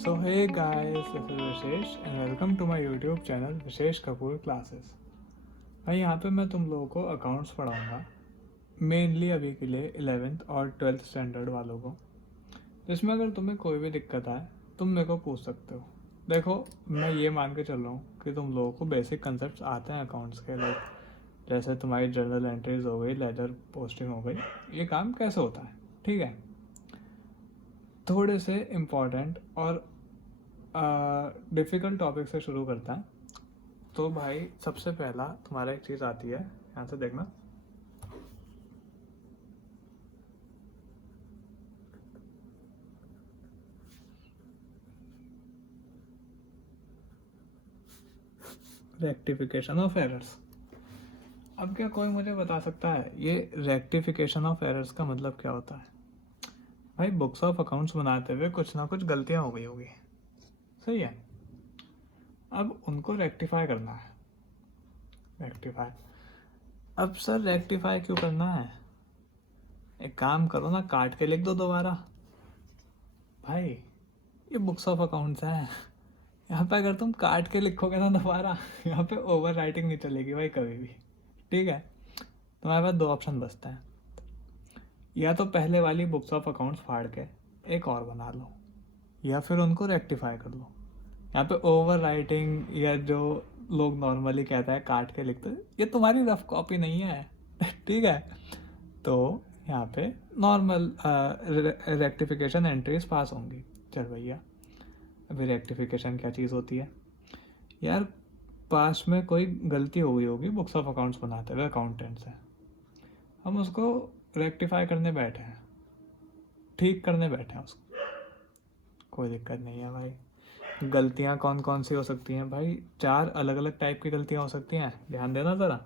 So hey guys, this is Vishesh and welcome to my YouTube channel Vishesh Kapoor classes. भाई यहाँ पे मैं तुम लोगों को अकाउंट्स पढ़ाऊँगा, मेनली अभी के लिए 11th और 12th स्टैंडर्ड वालों को। जिसमें अगर तुम्हें कोई भी दिक्कत आए तुम मेरे को पूछ सकते हो। देखो, मैं ये मान के चल रहा हूँ कि तुम लोगों को बेसिक कंसेप्ट आते हैं अकाउंट्स के, लाइक जैसे तुम्हारी जर्नल एंट्रीज हो गई, लेजर पोस्टिंग हो गई, ये काम कैसे होता है। ठीक है, थोड़े से इम्पॉर्टेंट और डिफ़िकल्ट टॉपिक से शुरू करता है। तो भाई सबसे पहला तुम्हारा एक चीज़ आती है, यहाँ से देखना। Rectification of errors. अब क्या कोई मुझे बता सकता है ये रेक्टिफिकेशन ऑफ एरर्स का मतलब क्या होता है? भाई बुक्स ऑफ अकाउंट्स बनाते हुए कुछ ना कुछ गलतियाँ हो गई होगी, सही है। अब उनको रेक्टिफाई करना है। रेक्टिफाई, अब सर रेक्टिफाई क्यों करना है? एक काम करो ना, काट के लिख दो दोबारा। भाई ये बुक्स ऑफ अकाउंट्स है, यहाँ पे अगर तुम काट के लिखोगे ना दोबारा, यहाँ पे ओवर राइटिंग नहीं चलेगी भाई कभी भी। ठीक है, तुम्हारे पास दो ऑप्शन बचते हैं, या तो पहले वाली बुक्स ऑफ अकाउंट्स फाड़ के एक और बना लो, या फिर उनको रेक्टिफाई कर लो। यहाँ पे ओवर राइटिंग या जो लोग नॉर्मली कहते हैं काट के लिखते हैं, ये तुम्हारी रफ कॉपी नहीं है। ठीक है, तो यहाँ पे नॉर्मल रेक्टिफिकेशन एंट्रीज पास होंगी। चल भैया, अभी रेक्टिफिकेशन क्या चीज़ होती है यार? पास में कोई गलती हो गई होगी बुक्स ऑफ अकाउंट्स बनाते हुए अकाउंटेंट से, हम उसको रेक्टिफाई करने बैठे हैं, ठीक करने बैठे हैं उसको। कोई दिक्कत नहीं है भाई। गलतियाँ कौन कौन सी हो सकती हैं भाई? 4 अलग अलग टाइप की गलतियाँ हो सकती हैं, ध्यान देना ज़रा।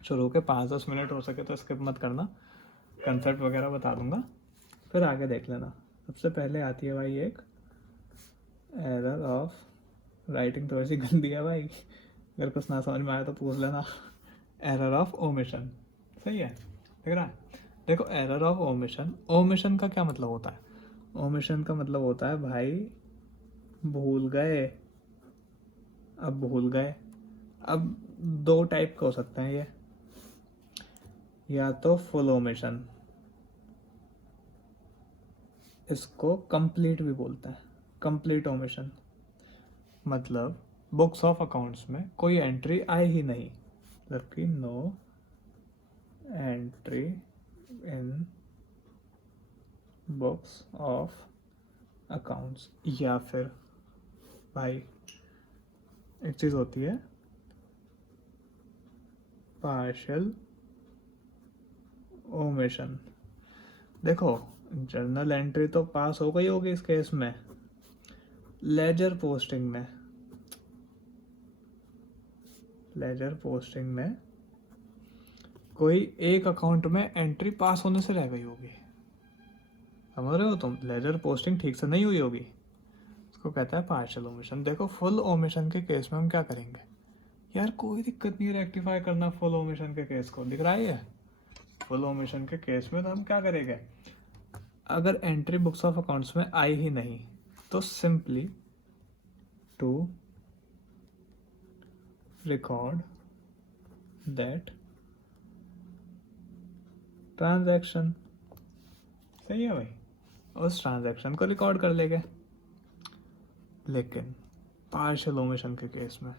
शुरू के 5-10 मिनट हो सके तो स्किप मत करना, कंसेप्ट वगैरह बता दूंगा, फिर आगे देख लेना। सबसे पहले आती है भाई एक एरर ऑफ राइटिंग, थोड़ी सी गंदी है भाई, अगर कुछ ना समझ में आया तो पूछ लेना। एरर ऑफ ओमिशन, सही है, देख रहा है? देखो, एरर ऑफ ओमिशन, ओमिशन का क्या मतलब होता है? ओमिशन का मतलब होता है भाई भूल गए। अब भूल गए, अब दो टाइप के हो सकते हैं ये, या तो फुल ओमिशन, इसको कंप्लीट भी बोलते हैं। कंप्लीट ओमिशन मतलब बुक्स ऑफ अकाउंट्स में कोई एंट्री आई ही नहीं, जबकि no entry in books of accounts. या फिर भाई एक चीज़ होती है पार्शियल ओमिशन। देखो, जर्नल एंट्री तो पास हो गई होगी इस केस में, लेजर पोस्टिंग में, लेजर पोस्टिंग में कोई एक अकाउंट में एंट्री पास होने से रह गई होगी, समझ रहे हो तुम? लेजर पोस्टिंग ठीक से नहीं हुई होगी, उसको कहता है पार्शियल ओमिशन। देखो, फुल ओमिशन के केस में हम क्या करेंगे यार? कोई दिक्कत नहीं रेक्टिफाई करना फुल ओमिशन के केस को, दिख रहा है? फुल ओमिशन के केस में तो हम क्या करेंगे, अगर एंट्री बुक्स ऑफ अकाउंट्स में आई ही नहीं तो simply to record that transaction, सही है भाई, उस ट्रांजैक्शन को रिकॉर्ड कर लेंगे। लेकिन पार्शियल ओमिशन के केस में,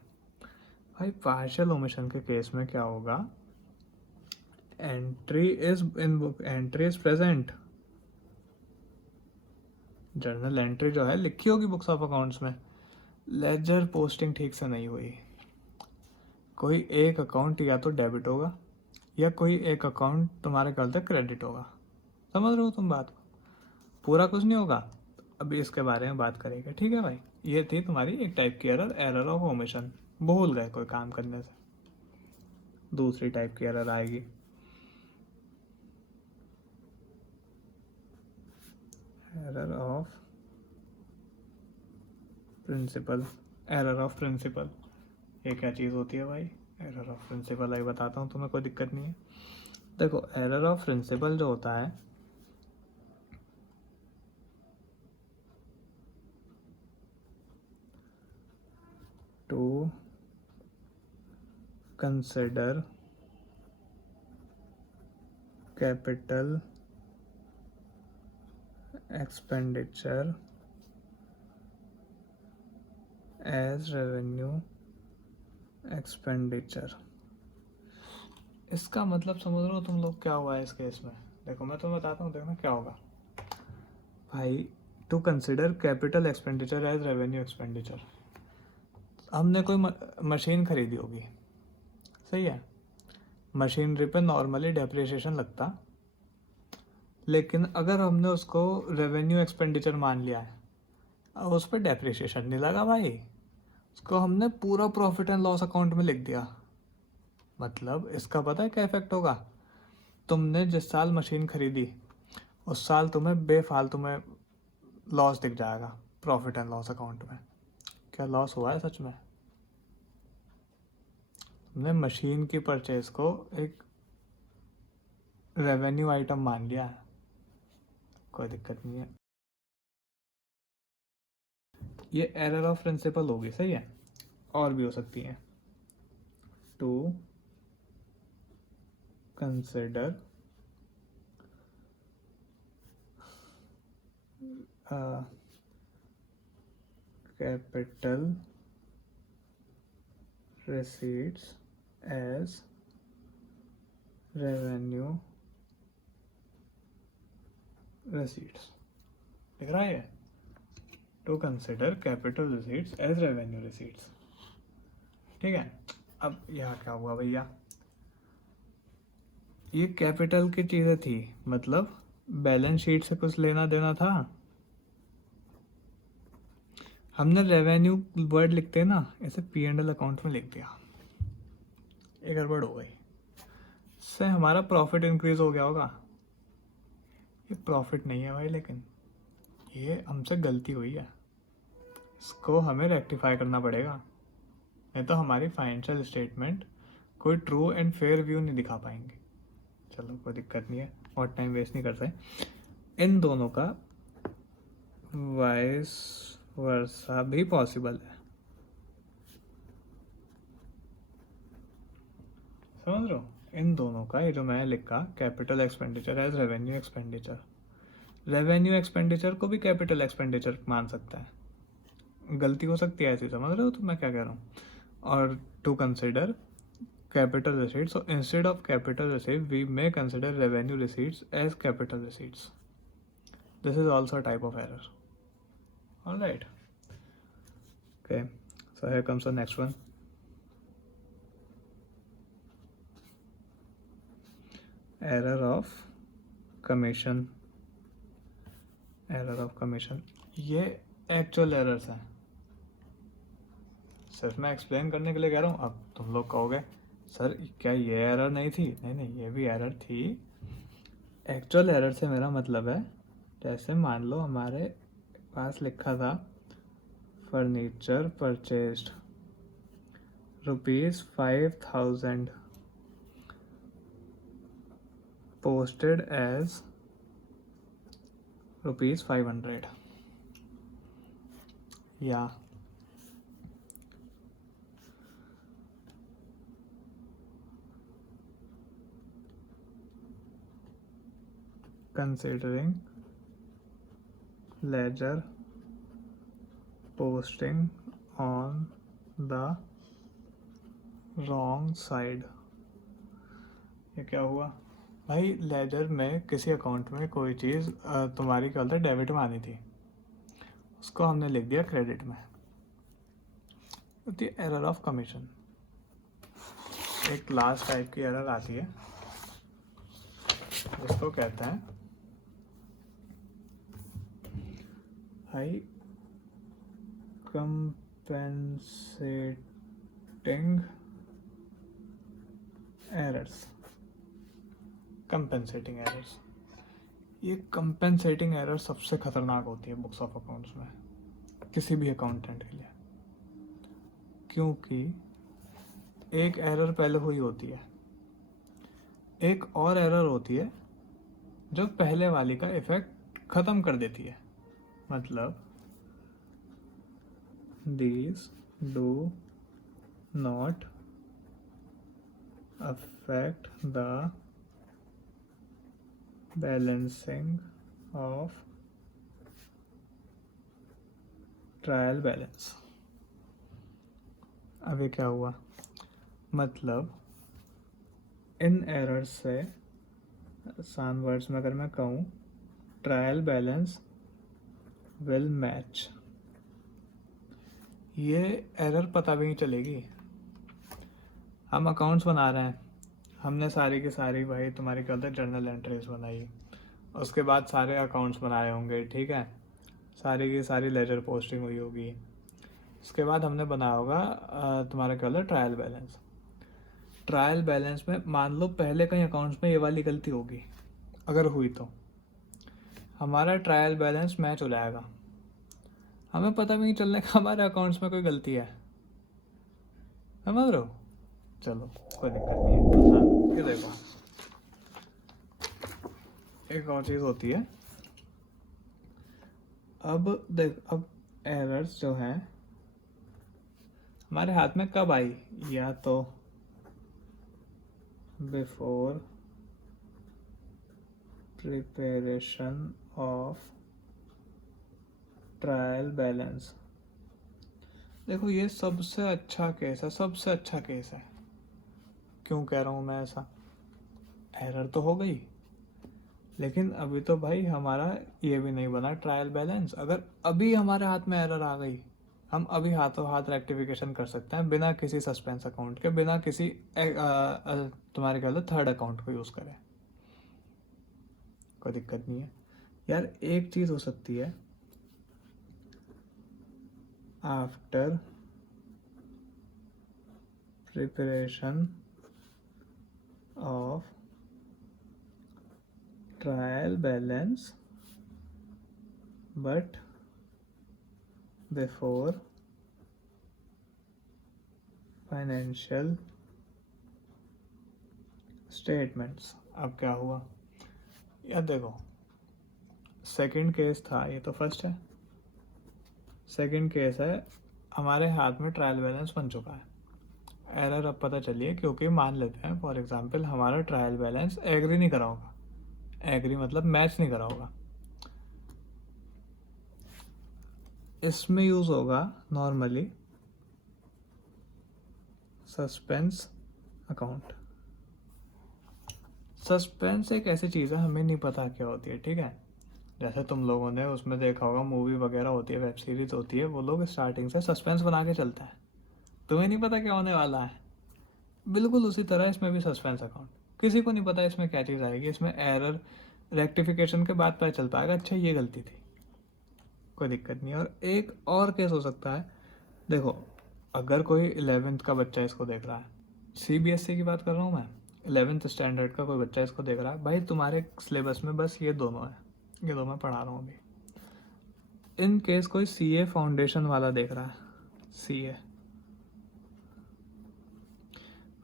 भाई पार्शियल ओमिशन के केस में क्या होगा? Entry is in book, entry is present, journal entry जो है लिखी होगी बुक्स ऑफ अकाउंट्स में, लेजर पोस्टिंग ठीक से नहीं हुई, कोई एक अकाउंट या तो डेबिट होगा या कोई एक अकाउंट तुम्हारे ख्याल से क्रेडिट होगा। समझ रहे हो तुम बात को? पूरा कुछ नहीं होगा, अभी इसके बारे में बात करेंगे। ठीक है भाई, ये थी तुम्हारी एक टाइप की एरर, एरर ऑफ ओमिशन, भूल गए कोई काम करने से। दूसरी टाइप की एरर आएगी error of principle. Error of principle ये क्या चीज़ होती है भाई? एरर ऑफ प्रिंसिपल आई बताता हूँ तुम्हें, कोई दिक्कत नहीं है। देखो, एरर ऑफ प्रिंसिपल जो होता है to consider capital expenditure as revenue expenditure. इसका मतलब समझ रहे हो तुम लोग क्या हुआ है इस केस में? देखो मैं तुम्हें बताता हूँ, देखना क्या होगा भाई। To consider capital expenditure as revenue expenditure. हमने कोई मशीन खरीदी होगी, सही है। मशीनरी पे नॉर्मली डेप्रिसिएशन लगता, लेकिन अगर हमने उसको रेवेन्यू एक्सपेंडिचर मान लिया है, अब उस पर डेप्रिसिएशन नहीं लगा भाई, उसको हमने पूरा प्रॉफिट एंड लॉस अकाउंट में लिख दिया। मतलब इसका पता है क्या इफेक्ट होगा? तुमने जिस साल मशीन खरीदी उस साल तुम्हें बेफालतू में लॉस दिख जाएगा प्रॉफिट एंड लॉस अकाउंट में। क्या लॉस हुआ है सच में? तुमने मशीन की परचेज को एक रेवेन्यू आइटम मान लिया है, कोई दिक्कत नहीं है। ये एरर ऑफ प्रिंसिपल होगी, सही है। और भी हो सकती है। To consider capital receipts as revenue receipts। दिख रहा है? To consider capital receipts as revenue receipts। ठीक है। अब यहाँ क्या हुआ भैया, ये कैपिटल की चीज़ें थी, मतलब बैलेंस शीट से कुछ लेना देना था। हमने रेवेन्यू वर्ड लिखते हैं ना, इसे पी एंड एल अकाउंट में लिख दिया, एक गड़बड़ हो गई। इससे हमारा प्रॉफिट इंक्रीज हो गया होगा। ये प्रॉफिट नहीं है भाई, लेकिन ये हमसे गलती हुई है, इसको हमें रेक्टिफाई करना पड़ेगा, नहीं तो हमारी फाइनेंशियल स्टेटमेंट कोई ट्रू एंड फेयर व्यू नहीं दिखा पाएंगे। चलो कोई दिक्कत नहीं है, और टाइम वेस्ट नहीं करते। इन दोनों का वाइस वर्सा भी पॉसिबल है, समझ रहे हो? इन दोनों का, ये जो मैंने लिखा capital expenditure as revenue expenditure, revenue expenditure को भी कैपिटल एक्सपेंडिचर मान सकता है। गलती हो सकती है ऐसी, समझ रहे हो तो मैं क्या कह रहा हूँ। और to consider capital receipts, so instead of capital receipt we may consider revenue receipts as capital receipts. This is also a type of error. All right, okay, so here comes the next one. Error of commission, error of commission। ये actual errors हैं, सिर्फ मैं explain करने के लिए कह रहा हूँ। अब तुम लोग कहोगे सर क्या ये एरर नहीं थी? नहीं नहीं, ये भी एरर थी। एक्चुअल एरर से मेरा मतलब है, जैसे मान लो हमारे पास लिखा था फर्नीचर परचेज्ड ₹5,000 पोस्टेड एज ₹500, या considering ledger posting on the wrong side। ये क्या हुआ भाई? लेजर में किसी अकाउंट में कोई चीज़ तुम्हारी क्या बोलते हैं डेबिट में आनी थी, उसको हमने लिख दिया क्रेडिट में। होती है एरर ऑफ कमीशन। एक लास्ट टाइप की एरर आती है, उसको कहते हैं high compensating errors. Compensating errors, ये कंपेंसेटिंग एरर सबसे खतरनाक होती है बुक्स ऑफ अकाउंट्स में, किसी भी अकाउंटेंट के लिए, क्योंकि एक एरर पहले हुई होती है, एक और एरर होती है जो पहले वाली का इफेक्ट ख़त्म कर देती है। मतलब these do not affect the balancing of trial balance. अब ये क्या हुआ, मतलब इन एरर्स से आसान वर्ड्स में अगर मैं कहूँ, ट्रायल बैलेंस विल मैच। ये एरर पता भी नहीं चलेगी। हम अकाउंट्स बना रहे हैं, हमने सारी की सारी भाई तुम्हारी क्या होता है जर्नल एंट्रीज बनाई, उसके बाद सारे अकाउंट्स बनाए होंगे, ठीक है, सारी की सारी लेजर पोस्टिंग हुई होगी, उसके बाद हमने बनाया होगा तुम्हारा क्या होता है ट्रायल बैलेंस। ट्रायल बैलेंस में मान लो पहले कहीं अकाउंट्स में ये वाली गलती होगी, अगर हुई तो हमारा ट्रायल बैलेंस मैच हो जाएगा, हमें पता भी नहीं चलने का हमारे अकाउंट्स में कोई गलती है। समझ रहे हो? चलो कोई दिक्कत नहीं है। ये देखो एक और चीज़ होती है, अब देख, अब एरर्स जो हैं हमारे हाथ में कब आई, या तो before preparation of trial balance. देखो ये सबसे अच्छा केस है, सबसे अच्छा केस है। क्यों कह रहा हूँ मैं ऐसा, एरर तो हो गई लेकिन अभी तो भाई हमारा ये भी नहीं बना ट्रायल बैलेंस। अगर अभी हमारे हाथ में एरर आ गई, हम अभी हाथों हाथ रेक्टिफिकेशन कर सकते हैं बिना किसी सस्पेंस अकाउंट के, बिना किसी तुम्हारे क्या होता थर्ड अकाउंट को यूज़ करें, कोई दिक्कत नहीं है। यार एक चीज़ हो सकती है, after preparation of trial balance but before financial statements. अब क्या हुआ, यार देखो सेकंड केस था, ये तो फर्स्ट है। सेकंड केस है, हमारे हाथ में ट्रायल बैलेंस बन चुका है, एरर अब पता चलिए, क्योंकि मान लेते हैं फॉर एग्जांपल हमारा ट्रायल बैलेंस एग्री नहीं करा होगा, एग्री मतलब मैच नहीं करा होगा, इसमें यूज होगा नॉर्मली सस्पेंस अकाउंट। सस्पेंस एक ऐसी चीज़ है हमें नहीं पता क्या होती है, ठीक है, जैसे तुम लोगों ने उसमें देखा होगा मूवी वगैरह होती है, वेब सीरीज होती है, वो लोग स्टार्टिंग से सस्पेंस बना के चलते हैं, तुम्हें नहीं पता क्या होने वाला है। बिल्कुल उसी तरह इसमें भी सस्पेंस अकाउंट, किसी को नहीं पता इसमें क्या चीज़ आएगी, इसमें एरर रेक्टिफिकेशन के बाद पता चल पाएगा अच्छा ये गलती थी, कोई दिक्कत नहीं है। और एक और केस हो सकता है, देखो अगर कोई 11th का बच्चा इसको देख रहा है, CBSE की बात कर रहा हूँ मैं, 11th स्टैंडर्ड का कोई बच्चा इसको देख रहा है, भाई तुम्हारे सिलेबस में बस ये दोनों है, ये दो मैं पढ़ा रहा हूँ अभी। इन केस कोई CA फाउंडेशन वाला देख रहा है, CA,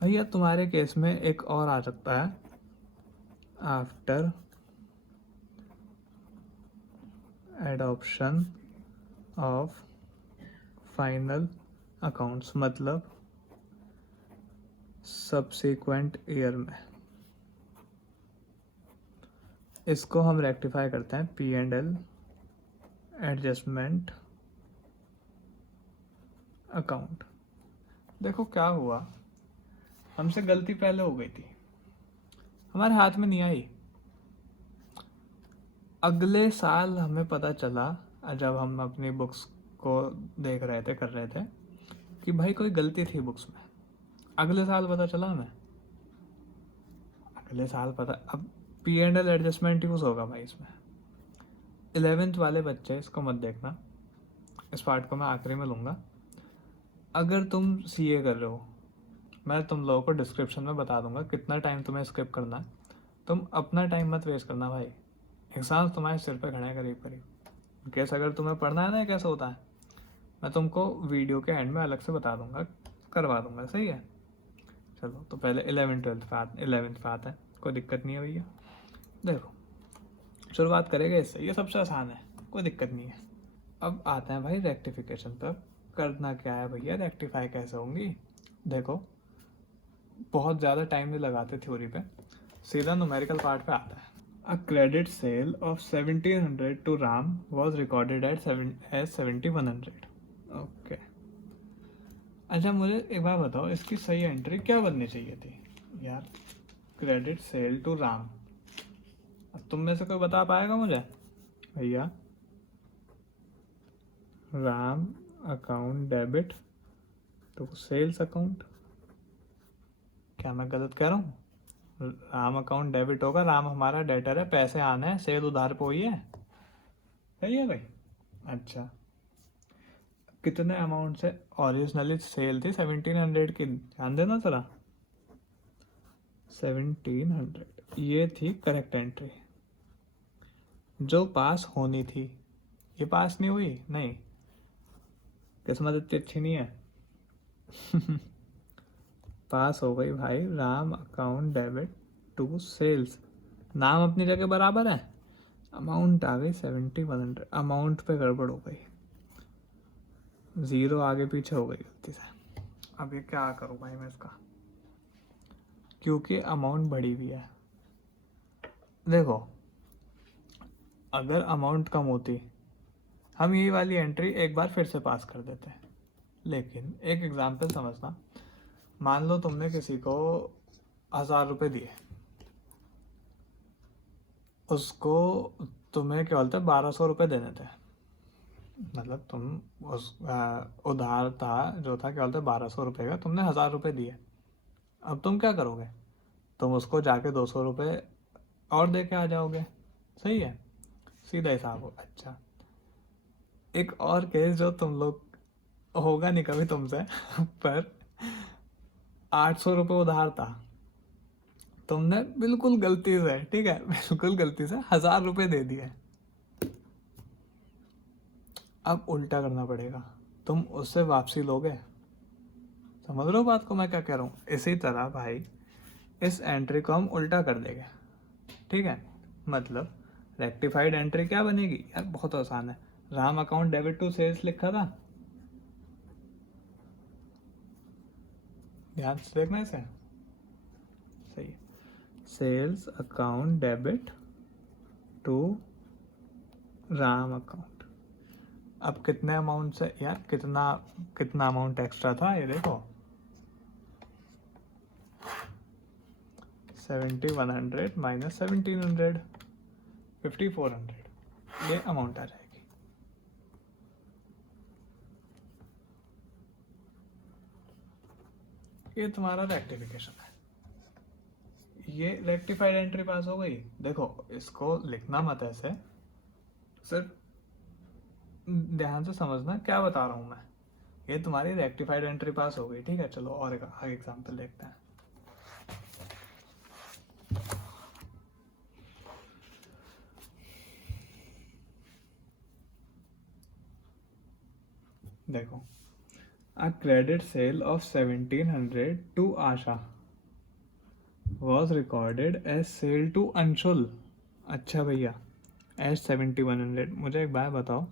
भैया तुम्हारे केस में एक और आ सकता है, after adoption of final accounts, मतलब सब्सिक्वेंट ईयर में। इसको हम रेक्टिफाई करते हैं P&L एडजस्टमेंट अकाउंट। देखो क्या हुआ, हमसे गलती पहले हो गई थी, हमारे हाथ में नहीं आई, अगले साल हमें पता चला जब हम अपनी बुक्स को देख रहे थे, कर रहे थे, कि भाई कोई गलती थी बुक्स में, अगले साल पता चला हमें, अगले साल पता, अब P&L एडजस्टमेंट यूज होगा भाई इसमें। 11th वाले बच्चे इसको मत देखना, इस पार्ट को मैं आखिरी में लूँगा। अगर तुम CA कर रहे हो, मैं तुम लोगों को डिस्क्रिप्शन में बता दूंगा कितना टाइम तुम्हें स्किप करना है, तुम अपना टाइम मत वेस्ट करना भाई, एग्जाम तुम्हारे सिर पे खड़े हैं करीब करीब। केस अगर तुम्हें पढ़ना है ना कैसा होता है, मैं तुमको वीडियो के एंड में अलग से बता दूंगा, करवा दूंगा, सही है। चलो तो पहले 11th पे आते हैं, कोई दिक्कत नहीं है भैया। देखो शुरुआत करेंगे इससे, ये सबसे आसान है, कोई दिक्कत नहीं है। अब आते हैं भाई रेक्टिफिकेशन पर, करना क्या है भैया, रेक्टिफाई कैसे होंगी। देखो बहुत ज़्यादा टाइम नहीं लगाते थ्योरी पे, सीधा न्यूमेरिकल पार्ट पे आता है। A credit sale of 1700 to Ram was recorded at as 7100। Okay, अच्छा मुझे एक बार बताओ, इसकी सही एंट्री क्या बननी चाहिए थी यार? क्रेडिट सेल टू राम, अब तुम में से कोई बता पाएगा मुझे? भैया, Ram account debit to sales account, क्या मैं गलत कह रहा हूँ? राम अकाउंट डेबिट होगा, राम हमारा डेटर है, पैसे आने हैं, सेल उधार पे हुई है। सही है भाई। अच्छा, कितने अमाउंट से ओरिजिनली सेल थी 1700 की, ध्यान देना जरा। 1700 ये थी करेक्ट एंट्री जो पास होनी थी। ये पास नहीं हुई, नहीं, किस्मत इतनी अच्छी नहीं है। पास हो गई भाई, Ram account debit to sales, नाम अपनी जगह बराबर है, अमाउंट आ गई 7100, अमाउंट पे गड़बड़ हो गई, ज़ीरो आगे पीछे हो गई गलती से। अब ये क्या करूँ भाई मैं इसका, क्योंकि अमाउंट बढ़ी हुई है। देखो अगर अमाउंट कम होती हम यही वाली एंट्री एक बार फिर से पास कर देते, लेकिन एक एग्जांपल समझना। मान लो तुमने किसी को 1000 रुपये दिए, उसको तुम्हें क्या बोलते हैं 1200 रुपये देने थे, मतलब तुम उस उधार था जो था क्या बोलते हैं 1200 रुपये का, तुमने 1000 रुपये दिए। अब तुम क्या करोगे? तुम उसको जाके 200 रुपये और दे के आ जाओगे, सही है, सीधा हिसाब हो। अच्छा, एक और केस जो तुम लोग होगा नहीं कभी तुमसे पर 800 रुपये उधार था, तुमने बिल्कुल गलती से, ठीक है, बिल्कुल गलती से 1000 रुपये दे दिए। अब उल्टा करना पड़ेगा, तुम उससे वापसी लोगे। समझ रहे हो बात को मैं क्या कह रहा हूँ? इसी तरह भाई इस एंट्री को हम उल्टा कर देंगे, ठीक है। मतलब रेक्टिफाइड एंट्री क्या बनेगी यार? बहुत आसान है, Ram account debit to sales लिखा था, ध्यान से देखना इसे, सही है, sales account debit to Ram account. अब कितने अमाउंट से यार, कितना कितना अमाउंट एक्स्ट्रा था ये देखो, 7100 माइनस 1700, 5400, ये अमाउंट आ जाएगी। ये तुम्हारा रेक्टिफिकेशन है, ये रेक्टिफाइड एंट्री पास हो गई। देखो इसको लिखना मत ऐसे, सिर्फ ध्यान से समझना क्या बता रहा हूँ मैं। ये तुम्हारी रेक्टिफाइड एंट्री पास हो गई, ठीक है। चलो और आगे एग्जांपल देखते हैं। देखो, a credit sale of 1700 to Asha was recorded as sale to Anshul। अच्छा भैया, एज 7100। मुझे एक बात बताओ,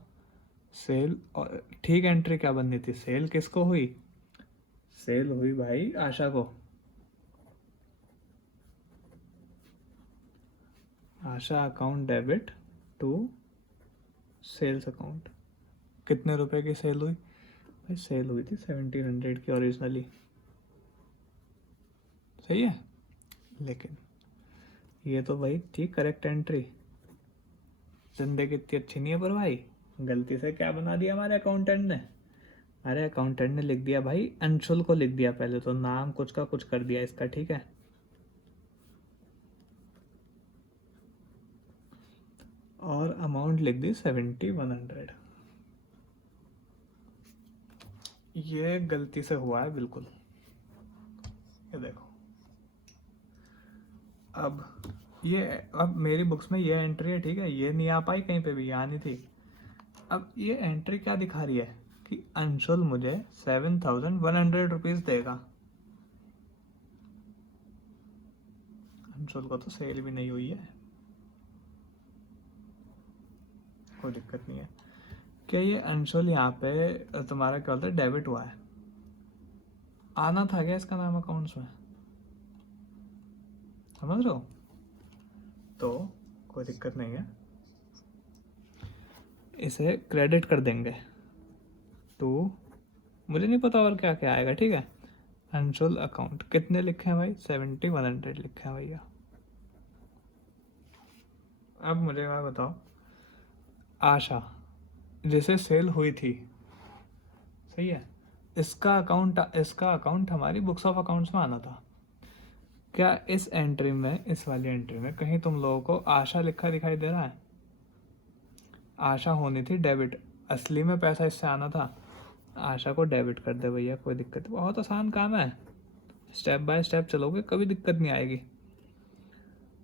सेल और ठीक एंट्री क्या बननी थी? सेल किसको हुई? सेल हुई भाई आशा को, Asha account debit to sales account. कितने रुपए की सेल हुई भाई? सेल हुई थी 1700 की ओरिजिनली, सही है, लेकिन ये तो भाई थी करेक्ट एंट्री। जिंदगी इतनी अच्छी नहीं है पर भाई, गलती से क्या बना दिया हमारे अकाउंटेंट ने? अरे अकाउंटेंट ने लिख दिया भाई, अंशुल को लिख दिया, पहले तो नाम कुछ का कुछ कर दिया इसका, ठीक है। और अमाउंट लिख दी 7100। ये गलती से हुआ है बिल्कुल, ये देखो। अब मेरी बुक्स में ये एंट्री है, ठीक है, ये नहीं आ पाई कहीं पे भी, यहाँ नहीं थी। अब ये एंट्री क्या दिखा रही है कि अंशुल मुझे 7100 रुपीज देगा। अंशुल को तो सेल भी नहीं हुई है, कोई दिक्कत नहीं है। क्या ये अंशुल यहाँ पे तुम्हारा क्या बोलते हैं डेबिट हुआ है? आना था क्या इसका नाम अकाउंट्स में, समझ रहे हो? तो कोई दिक्कत नहीं है, इसे क्रेडिट कर देंगे टू, मुझे नहीं पता और क्या क्या आएगा, ठीक है। अंशुल अकाउंट कितने लिखे हैं भाई, 70 100 लिखे हैं भैया। अब मुझे बात बताओ, आशा जिसे सेल हुई थी, सही है, इसका अकाउंट हमारी बुक्स ऑफ अकाउंट्स में आना था। क्या इस एंट्री में, इस वाली एंट्री में कहीं तुम लोगों को आशा लिखा दिखाई दे रहा है? आशा होनी थी डेबिट, असली में पैसा इससे आना था, आशा को डेबिट कर दे भैया, कोई दिक्कत नहीं, बहुत आसान काम है, स्टेप बाय स्टेप चलोगे कभी दिक्कत नहीं आएगी।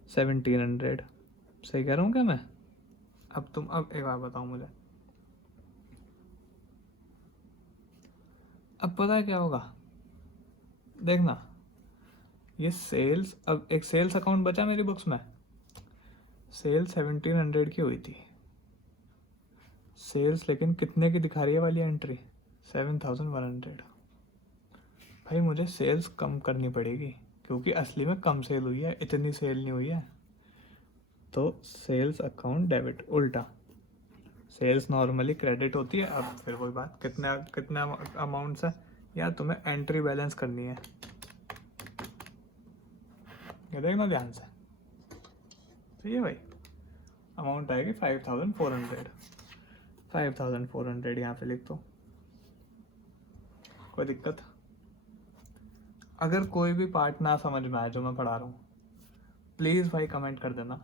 1700, सही कह रहा हूँ क्या मैं? अब एक बार बताओ मुझे, अब पता है क्या होगा, देखना, ये सेल्स, अब एक सेल्स अकाउंट बचा मेरी बुक्स में, सेल 1700 की हुई थी, सेल्स लेकिन कितने की दिखा रही है वाली एंट्री, 7100। भाई मुझे सेल्स कम करनी पड़ेगी, क्योंकि असली में कम सेल हुई है, इतनी सेल नहीं हुई है। तो सेल्स अकाउंट डेबिट, उल्टा, सेल्स नॉर्मली क्रेडिट होती है। अब फिर वही बात, कितना कितना अमाउंट्स है, या तुम्हें एंट्री बैलेंस करनी है, ये देखना ध्यान से, सही है भाई। अमाउंट आएगी 5400, 5400 यहाँ पे लिख दो, कोई दिक्कत? अगर कोई भी पार्ट ना समझ में आए जो मैं पढ़ा रहा हूँ, प्लीज़ भाई कमेंट कर देना।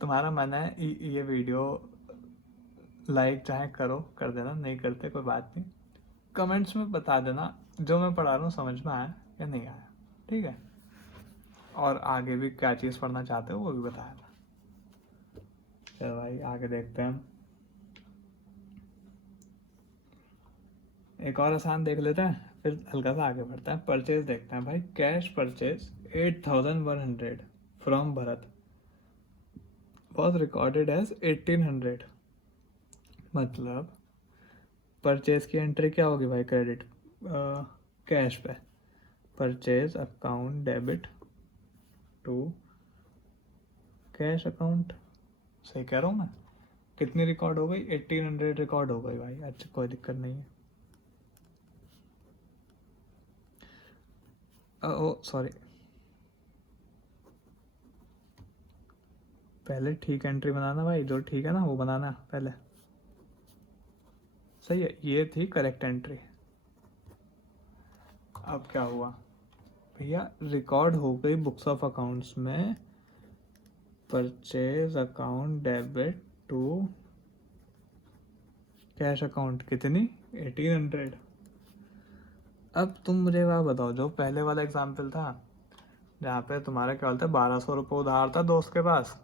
तुम्हारा मन है ये वीडियो लाइक चाहे करो, कर देना, नहीं करते कोई बात नहीं, कमेंट्स में बता देना जो मैं पढ़ा रहा हूँ समझ में आया या नहीं आया, ठीक है। और आगे भी क्या चीज़ पढ़ना चाहते हो वो भी बताया था। चलो भाई आगे देखते हैं, एक और आसान देख लेते हैं फिर हल्का सा आगे बढ़ते हैं। परचेज देखते हैं भाई, cash purchase 8100 from Bharat was recorded as 1800, मतलब परचेज की एंट्री क्या होगी भाई, क्रेडिट कैश पे, purchase account debit to cash account, सही कह रहा हूँ मैं? कितनी रिकॉर्ड हो गई, 1800 रिकॉर्ड हो गई भाई, अच्छा कोई दिक्कत नहीं है। ओ सॉरी, पहले ठीक एंट्री बनाना भाई, जो ठीक है ना वो बनाना पहले, सही है, ये थी करेक्ट एंट्री। अब क्या हुआ भैया, रिकॉर्ड हो गई बुक्स ऑफ अकाउंट्स में purchase account debit to cash account, कितनी, 1800। अब तुम मुझे वह बताओ, जो पहले वाला एग्जाम्पल था जहाँ पे तुम्हारा क्या बोलता है 1200 रुपये उधार था दोस्त के पास,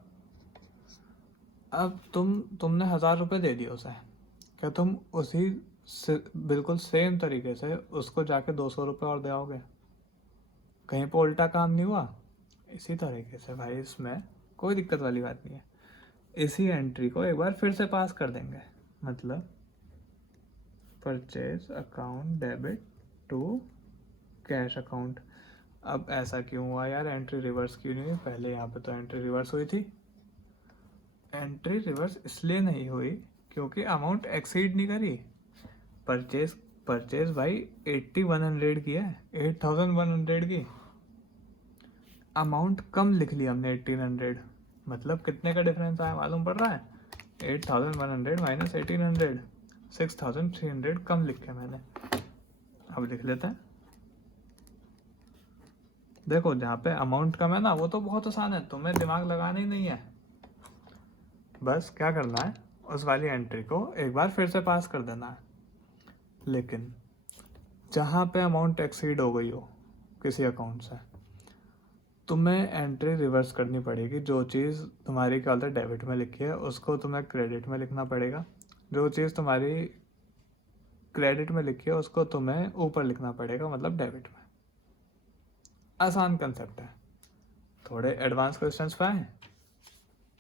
अब तुमने 1000 रुपये दे दिए उसे, क्या तुम उसी से बिल्कुल सेम तरीके से उसको जाके 200 रुपये और दोगे? कहीं पर उल्टा काम नहीं हुआ? इसी तरीके से भाई इसमें कोई दिक्कत वाली बात नहीं है, इसी एंट्री को एक बार फिर से पास कर देंगे, मतलब purchase account debit to cash account. अब ऐसा क्यों हुआ यार, एंट्री रिवर्स क्यों नहीं हुई? पहले यहाँ पे तो एंट्री रिवर्स हुई थी। एंट्री रिवर्स इसलिए नहीं हुई क्योंकि अमाउंट एक्सीड नहीं करी, परचेज परचेज भाई 8100 की है, 8100 की, अमाउंट कम लिख ली हमने 1800, मतलब कितने का डिफरेंस आया मालूम पड़ रहा है, 8100 माइनस 1800, 6300 कम लिखे मैंने। अब लिख लेते हैं, देखो जहाँ पे अमाउंट कम है ना वो तो बहुत आसान है, तुम्हें दिमाग लगाना ही नहीं है, बस क्या करना है, उस वाली एंट्री को एक बार फिर से पास कर देना है। लेकिन जहाँ पे अमाउंट एक्सीड हो गई हो किसी अकाउंट से, तुम्हें एंट्री रिवर्स करनी पड़ेगी, जो चीज़ तुम्हारी क्या होता है डेबिट में लिखी है उसको तुम्हें क्रेडिट में लिखना पड़ेगा, जो चीज़ तुम्हारी क्रेडिट में लिखी है उसको तुम्हें ऊपर लिखना पड़ेगा, मतलब डेबिट में। आसान कंसेप्ट है, थोड़े एडवांस क्वेश्चंस पे आए।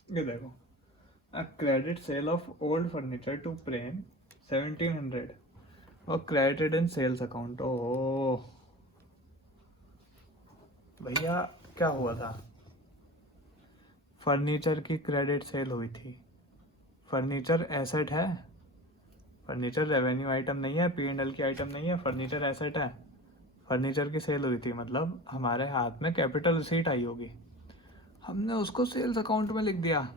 ये देखो, a credit sale of old furniture to Prem 1700 और क्रेडिटेड इन सेल्स अकाउंट। ओ भैया क्या हुआ था, फर्नीचर की क्रेडिट सेल हुई थी। फर्नीचर एसेट है, फर्नीचर रेवेन्यू आइटम नहीं है, P&L की आइटम नहीं है, फर्नीचर एसेट है। फर्नीचर की सेल हुई थी मतलब हमारे हाथ में कैपिटल रिसीट आई होगी, हमने उसको सेल्स अकाउंट में लिख दिया,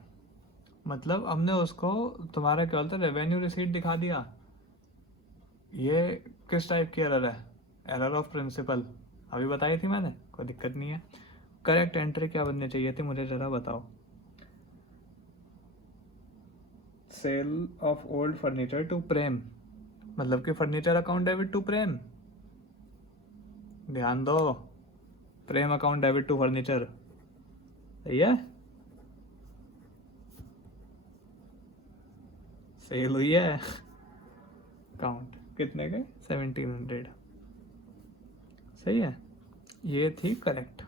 मतलब हमने उसको तुम्हारा क्या बोलते रेवेन्यू रिसीट दिखा दिया। ये किस टाइप की एरर है, एरर ऑफ प्रिंसिपल, अभी बताई थी मैंने, कोई दिक्कत नहीं है। करेक्ट एंट्री क्या बननी चाहिए थी मुझे जरा बताओ। Sale of old furniture to Prem, मतलब कि furniture account debit to Prem, ध्यान दो, Prem account debit to furniture, सही है। सेल हुई है, अकाउंट कितने के 1700, सही है, ये थी करेक्ट।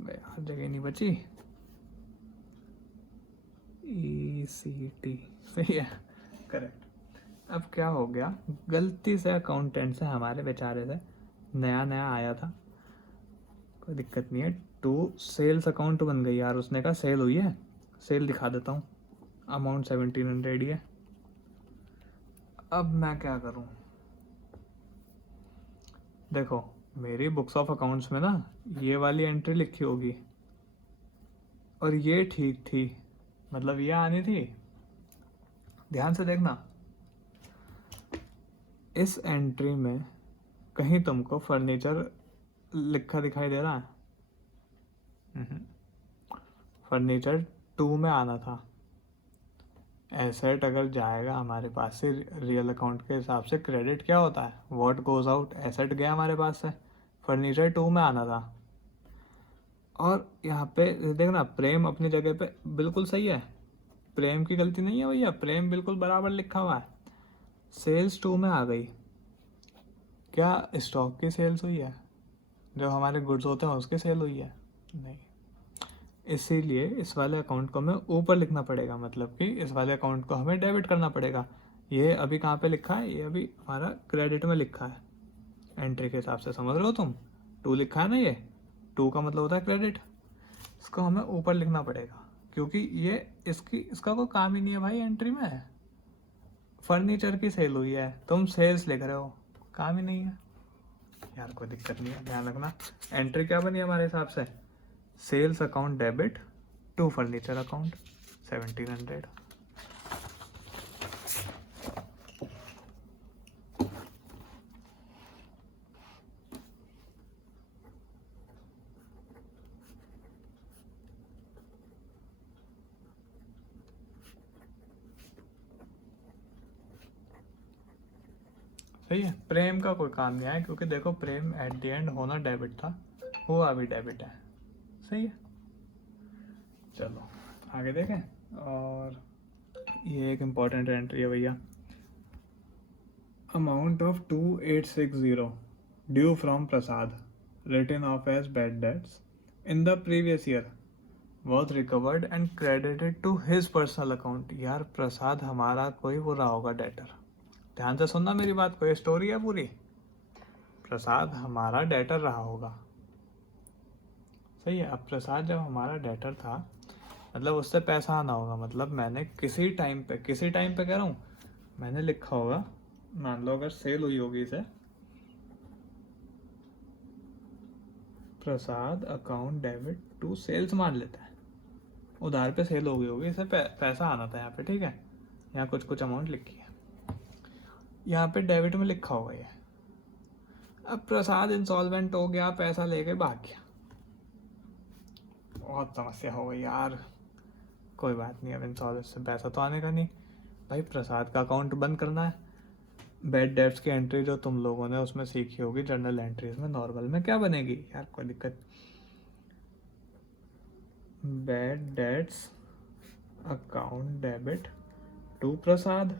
हर जगह नहीं बची, ECT, सही है, करेक्ट। अब क्या हो गया, गलती से अकाउंटेंट से हमारे बेचारे से नया नया आया था, कोई दिक्कत नहीं है, टू सेल्स अकाउंट बन गई यार, उसने कहा सेल हुई है, सेल दिखा देता हूँ, अमाउंट 1700 ही है। अब मैं क्या करूँ, देखो मेरी बुक्स ऑफ अकाउंट्स में ना ये वाली एंट्री लिखी होगी और ये ठीक थी, मतलब ये आनी थी, ध्यान से देखना, इस एंट्री में कहीं तुमको फर्नीचर लिखा दिखाई दे रहा है? फर्नीचर 2 में आना था। एसेट अगर जाएगा हमारे पास से रियल अकाउंट के हिसाब से, क्रेडिट क्या होता है, व्हाट गोज आउट, एसेट गया हमारे पास से, फर्नीचर 2 में आना था। और यहाँ पे देखना प्रेम अपनी जगह पे बिल्कुल सही है, प्रेम की गलती नहीं है भैया, प्रेम बिल्कुल बराबर लिखा हुआ है। सेल्स 2 में आ गई, क्या स्टॉक की सेल्स हुई है, जो हमारे गुड्स होते हैं उसकी सेल हुई है? नहीं, इसीलिए इस वाले अकाउंट को हमें ऊपर लिखना पड़ेगा, मतलब कि इस वाले अकाउंट को हमें डेबिट करना पड़ेगा। ये अभी कहाँ पे लिखा है, ये अभी हमारा क्रेडिट में लिखा है, एंट्री के हिसाब से समझ रहे हो तुम, 2 लिखा है ना, ये 2 का मतलब होता है क्रेडिट, इसको हमें ऊपर लिखना पड़ेगा, क्योंकि ये इसका कोई काम ही नहीं है भाई एंट्री में। फर्नीचर की सेल हुई है, तुम सेल्स लिख रहे हो, काम ही नहीं है यार, कोई दिक्कत नहीं है, ध्यान रखना। एंट्री क्या बनी हमारे हिसाब से, sales account debit to furniture account 1700। सही है, प्रेम का कोई काम नहीं आया, क्योंकि देखो प्रेम एट द एंड होना डेबिट था, हुआ भी डेबिट है, सही है। चलो आगे देखें, और ये एक इम्पॉर्टेंट एंट्री है भैया, amount of 2860 due from Prasad written off as bad debts in the previous year was recovered and credited to his personal account. यार प्रसाद हमारा कोई वो रहा होगा डेटर, ध्यान से सुनना मेरी बात को, ये स्टोरी है पूरी, प्रसाद हमारा डेटर रहा होगा, सही है। अब प्रसाद जब हमारा डेटर था, मतलब उससे पैसा आना होगा, मतलब मैंने किसी टाइम पे कह रहा हूँ, मैंने लिखा होगा, मान लो अगर सेल हुई होगी इसे, प्रसाद अकाउंट डेबिट टू सेल्स मान लेते हैं, उधार पे सेल हो गई होगी, इसे पैसा आना था यहाँ पे, ठीक है, यहाँ कुछ अमाउंट लिखी है, यहाँ पे डेबिट में लिखा होगा ये। अब प्रसाद इंसॉल्वेंट हो गया, पैसा लेके भाग गया, बहुत समस्या हो गई यार, कोई बात नहीं, अब इंसॉल्वेंट से पैसा तो आने का नहीं भाई, प्रसाद का अकाउंट बंद करना है। बैड डेट्स की एंट्री जो तुम लोगों ने उसमें सीखी होगी जर्नल एंट्रीज में, नॉर्मल में क्या बनेगी यार, कोई दिक्कत, bad debts account debit to Prasad.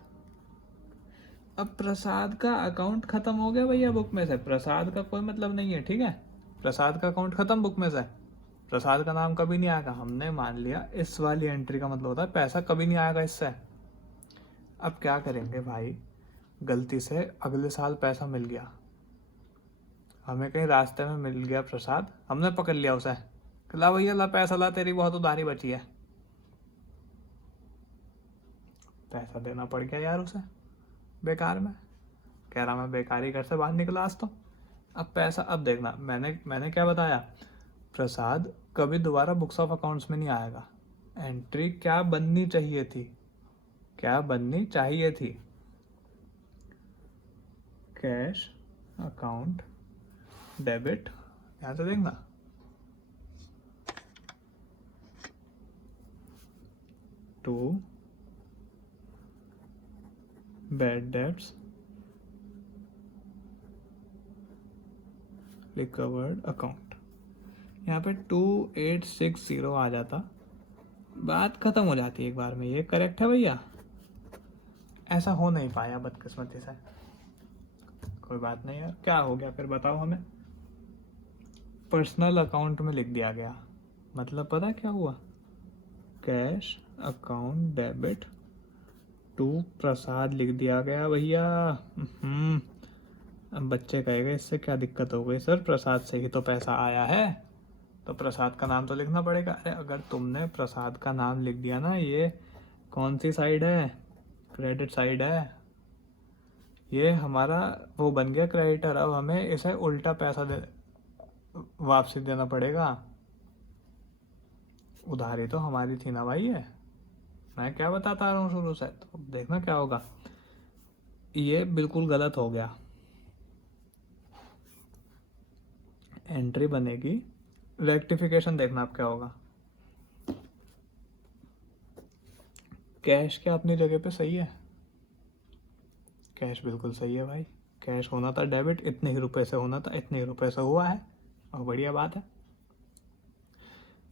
अब प्रसाद का अकाउंट खत्म हो गया भैया बुक में से, प्रसाद का कोई मतलब नहीं है, ठीक है, प्रसाद का अकाउंट खत्म बुक में से, प्रसाद का नाम कभी नहीं आएगा, हमने मान लिया इस वाली एंट्री का मतलब होता है पैसा कभी नहीं आएगा इससे। अब क्या करेंगे भाई, गलती से अगले साल पैसा मिल गया, हमें कहीं रास्ते में मिल गया प्रसाद, हमने पकड़ लिया उसे, ला भैया ला पैसा ला, तेरी बहुत उधारी बची है। पैसा देना पड़ गया यार उसे बेकार में, कह रहा मैं बेकारी घर से बाहर निकला आज तो। अब पैसा, अब देखना मैंने क्या बताया, प्रसाद कभी दोबारा बुक्स ऑफ अकाउंट्स में नहीं आएगा। एंट्री क्या बननी चाहिए थी, क्या बननी चाहिए थी, कैश अकाउंट डेबिट, यहां से देखना to bad debts recovered account, यहाँ पे 2860 आ जाता, बात खत्म हो जाती है एक बार में। ये करेक्ट है भैया, ऐसा हो नहीं पाया बदकिस्मती से। कोई बात नहीं यार, क्या हो गया फिर बताओ हमें। पर्सनल अकाउंट में लिख दिया गया, मतलब पता क्या हुआ, कैश अकाउंट डेबिट टू प्रसाद लिख दिया गया भैया। अब बच्चे कहेंगे इससे क्या दिक्कत हो गई सर, प्रसाद से ही तो पैसा आया है, तो प्रसाद का नाम तो लिखना पड़ेगा। अरे अगर तुमने प्रसाद का नाम लिख दिया ना, ये कौन सी साइड है, क्रेडिट साइड है, ये हमारा वो बन गया क्रेडिटर, अब हमें इसे उल्टा पैसा दे वापसी देना पड़ेगा। उधारी तो हमारी थी ना भाई, है मैं क्या बताता आ रहा हूँ शुरू से, तो देखना क्या होगा। ये बिल्कुल गलत हो गया, एंट्री बनेगी, रेक्टिफिकेशन देखना अब क्या होगा। कैश क्या अपनी जगह पे सही है, कैश बिल्कुल सही है भाई, कैश होना था डेबिट, इतने ही रुपए से होना था, इतने ही रुपए से हुआ है, और बढ़िया बात है।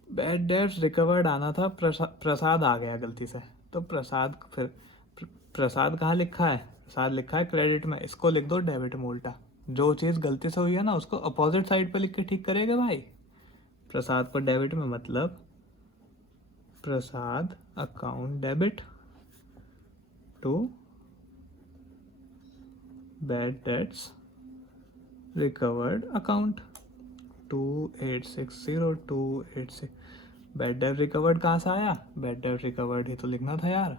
बैड डेब्ट्स रिकवर्ड आना था, प्रसाद आ गया गलती से, तो प्रसाद फिर प्रसाद कहाँ लिखा है, प्रसाद लिखा है क्रेडिट में, इसको लिख दो डेबिट में उल्टा। जो चीज़ गलती से हुई है ना उसको अपोजिट साइड पे लिख के ठीक करेगा भाई। प्रसाद को डेबिट में मतलब Prasad account debit to bad debts recovered account 2860 bad debt recovered कहाँ से आया, बैड डेट रिकवर्ड ही तो लिखना था यार,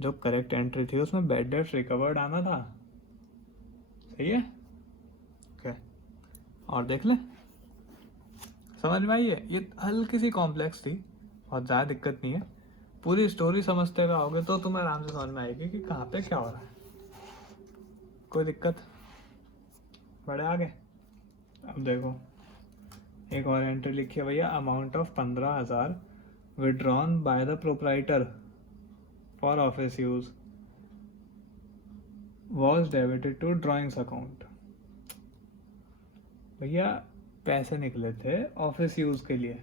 जो करेक्ट एंट्री थी उसमें बैड डेट रिकवर्ड आना था। सही है, ओके और देख ले, समझ में आई है। ये हल्की सी कॉम्प्लेक्स थी, बहुत ज़्यादा दिक्कत नहीं है, पूरी स्टोरी समझते रहोगे तो तुम्हें आराम से समझ में आएगी कि कहाँ पे क्या हो रहा है। कोई दिक्कत, बड़े आगे। अब देखो एक और एंट्री लिखी है भैया, amount of 15,000 withdrawn by the proprietor for office use was debited to drawings account. भैया पैसे निकले थे ऑफिस यूज के लिए,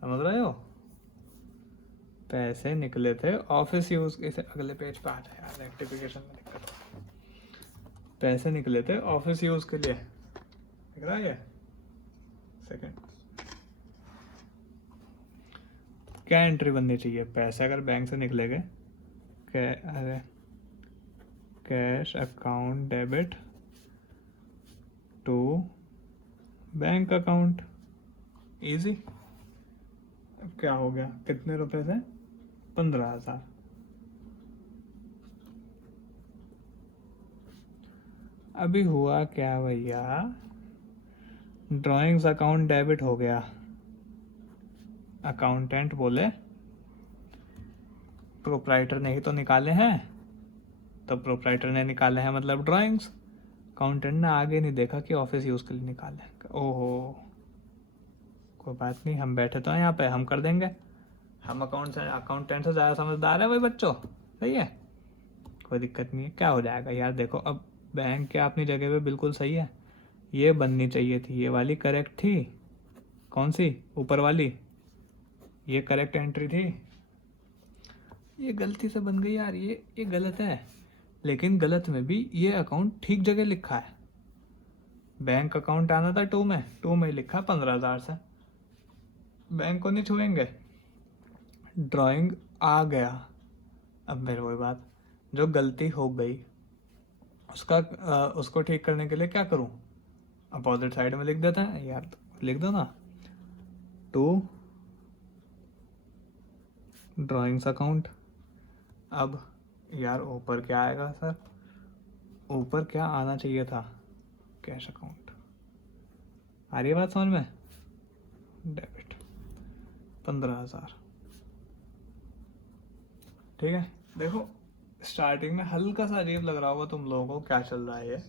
समझ रहे हो, पैसे निकले थे ऑफिस यूज के, इसे अगले पेज पे आ जाए यार, रेक्टिफिकेशन में दिक्कत हो। पैसे निकले थे ऑफिस यूज के लिए, दिख रहा है, सेकंड क्या एंट्री बननी चाहिए, पैसे अगर बैंक से निकलेंगे, अरे cash account debit to bank account, easy. अब क्या हो गया, कितने रुपए से, 15,000। अभी हुआ क्या भैया, ड्राइंग्स अकाउंट डेबिट हो गया, अकाउंटेंट बोले प्रोप्राइटर ने ही तो निकाले हैं, तो प्रोप्राइटर ने निकाले हैं मतलब ड्राइंग्स, अकाउंटेंट ने आगे नहीं देखा कि ऑफिस यूज के लिए निकाले। ओहो कोई बात नहीं, हम बैठे तो हैं यहाँ पे, हम कर देंगे, हम अकाउंटेंट से ज़्यादा समझदार है भाई बच्चों, सही है, कोई दिक्कत नहीं है, क्या हो जाएगा यार। देखो अब बैंक क्या अपनी जगह पे बिल्कुल सही है, ये बननी चाहिए थी, ये वाली करेक्ट थी, कौन सी ऊपर वाली, ये करेक्ट एंट्री थी, ये गलती से बन गई यार, ये गलत है, लेकिन गलत में भी ये अकाउंट ठीक जगह लिखा है। बैंक अकाउंट आना था टू में लिखा 15,000 से, बैंक को नहीं छुएंगे, ड्राइंग आ गया। अब मेरे वही बात, जो गलती हो गई उसका उसको ठीक करने के लिए क्या करूं, अपोजिट साइड में लिख देते हैं यार, लिख दो ना, टू ड्राइंग्स अकाउंट। अब यार ऊपर क्या आएगा सर, ऊपर क्या आना चाहिए था, कैश अकाउंट। आ रही है बात समझ में, डेबिट 15,000। ठीक है, देखो स्टार्टिंग में हल्का सा अजीब लग रहा होगा तुम लोगों को क्या चल रहा है ये,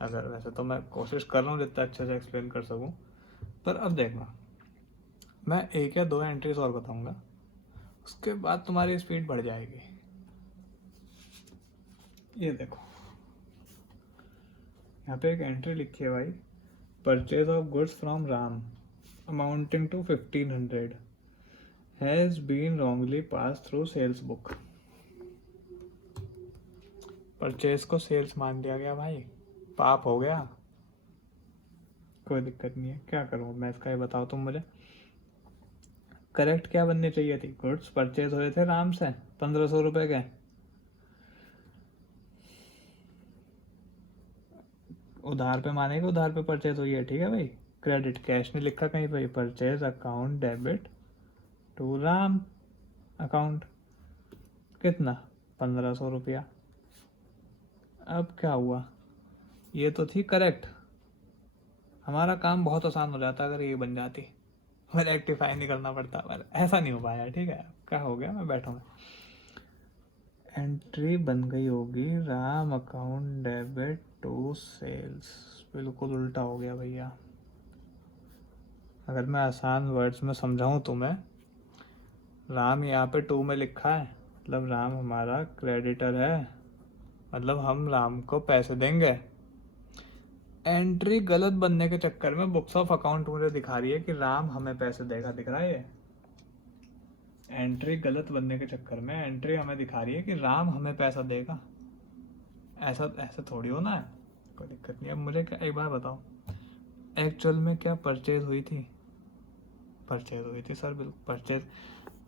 अगर वैसे तो मैं कोशिश कर रहा हूँ जितना अच्छे से एक्सप्लेन कर सकूँ, पर अब देखना मैं एक या दो एंट्रीज और बताऊंगा, उसके बाद तुम्हारी स्पीड बढ़ जाएगी। ये देखो यहाँ पे एक एंट्री लिखी है भाई, purchase of goods from Ram amounting to 1500 has been wrongly pass through sales book. Purchase को सेल्स मान लिया गया भाई, पाप हो गया। कोई दिक्कत नहीं है, क्या करूँ मैं इसका, ये बताओ तुम मुझे। करेक्ट क्या बननी चाहिए थी, गुड्स परचेज हुए थे राम से 1500 रुपए के, उधार पे मानेगा, उधार पे परचेज हुई है, ठीक है भाई। क्रेडिट कैश नहीं लिखा कहीं भाई, purchase account debit to Ram account, कितना 1500 रुपया। अब क्या हुआ, ये तो थी करेक्ट, हमारा काम बहुत आसान हो जाता अगर ये बन जाती, हमें रेक्टिफाई नहीं करना पड़ता, पर ऐसा नहीं हो पाया। ठीक है, क्या हो गया, मैं बैठूंगा, एंट्री बन गई होगी Ram account debit to sales, बिल्कुल उल्टा हो गया भैया। अगर मैं आसान वर्ड्स में समझाऊं तुम्हें, राम यहाँ पे टू में लिखा है, मतलब राम हमारा क्रेडिटर है, मतलब हम राम को पैसे देंगे। एंट्री गलत बनने के चक्कर में बुक्स ऑफ अकाउंट मुझे दिखा रही है कि राम हमें पैसे देगा, दिख रहा है ये। एंट्री गलत बनने के चक्कर में एंट्री हमें दिखा रही है कि राम हमें पैसा देगा, ऐसा ऐसा थोड़ी होना है। कोई दिक्कत नहीं। अब मुझे क्या, एक बार बताओ, एक्चुअल में क्या परचेज हुई थी, परचेज हुई थी सर, बिल्कुल परचेज,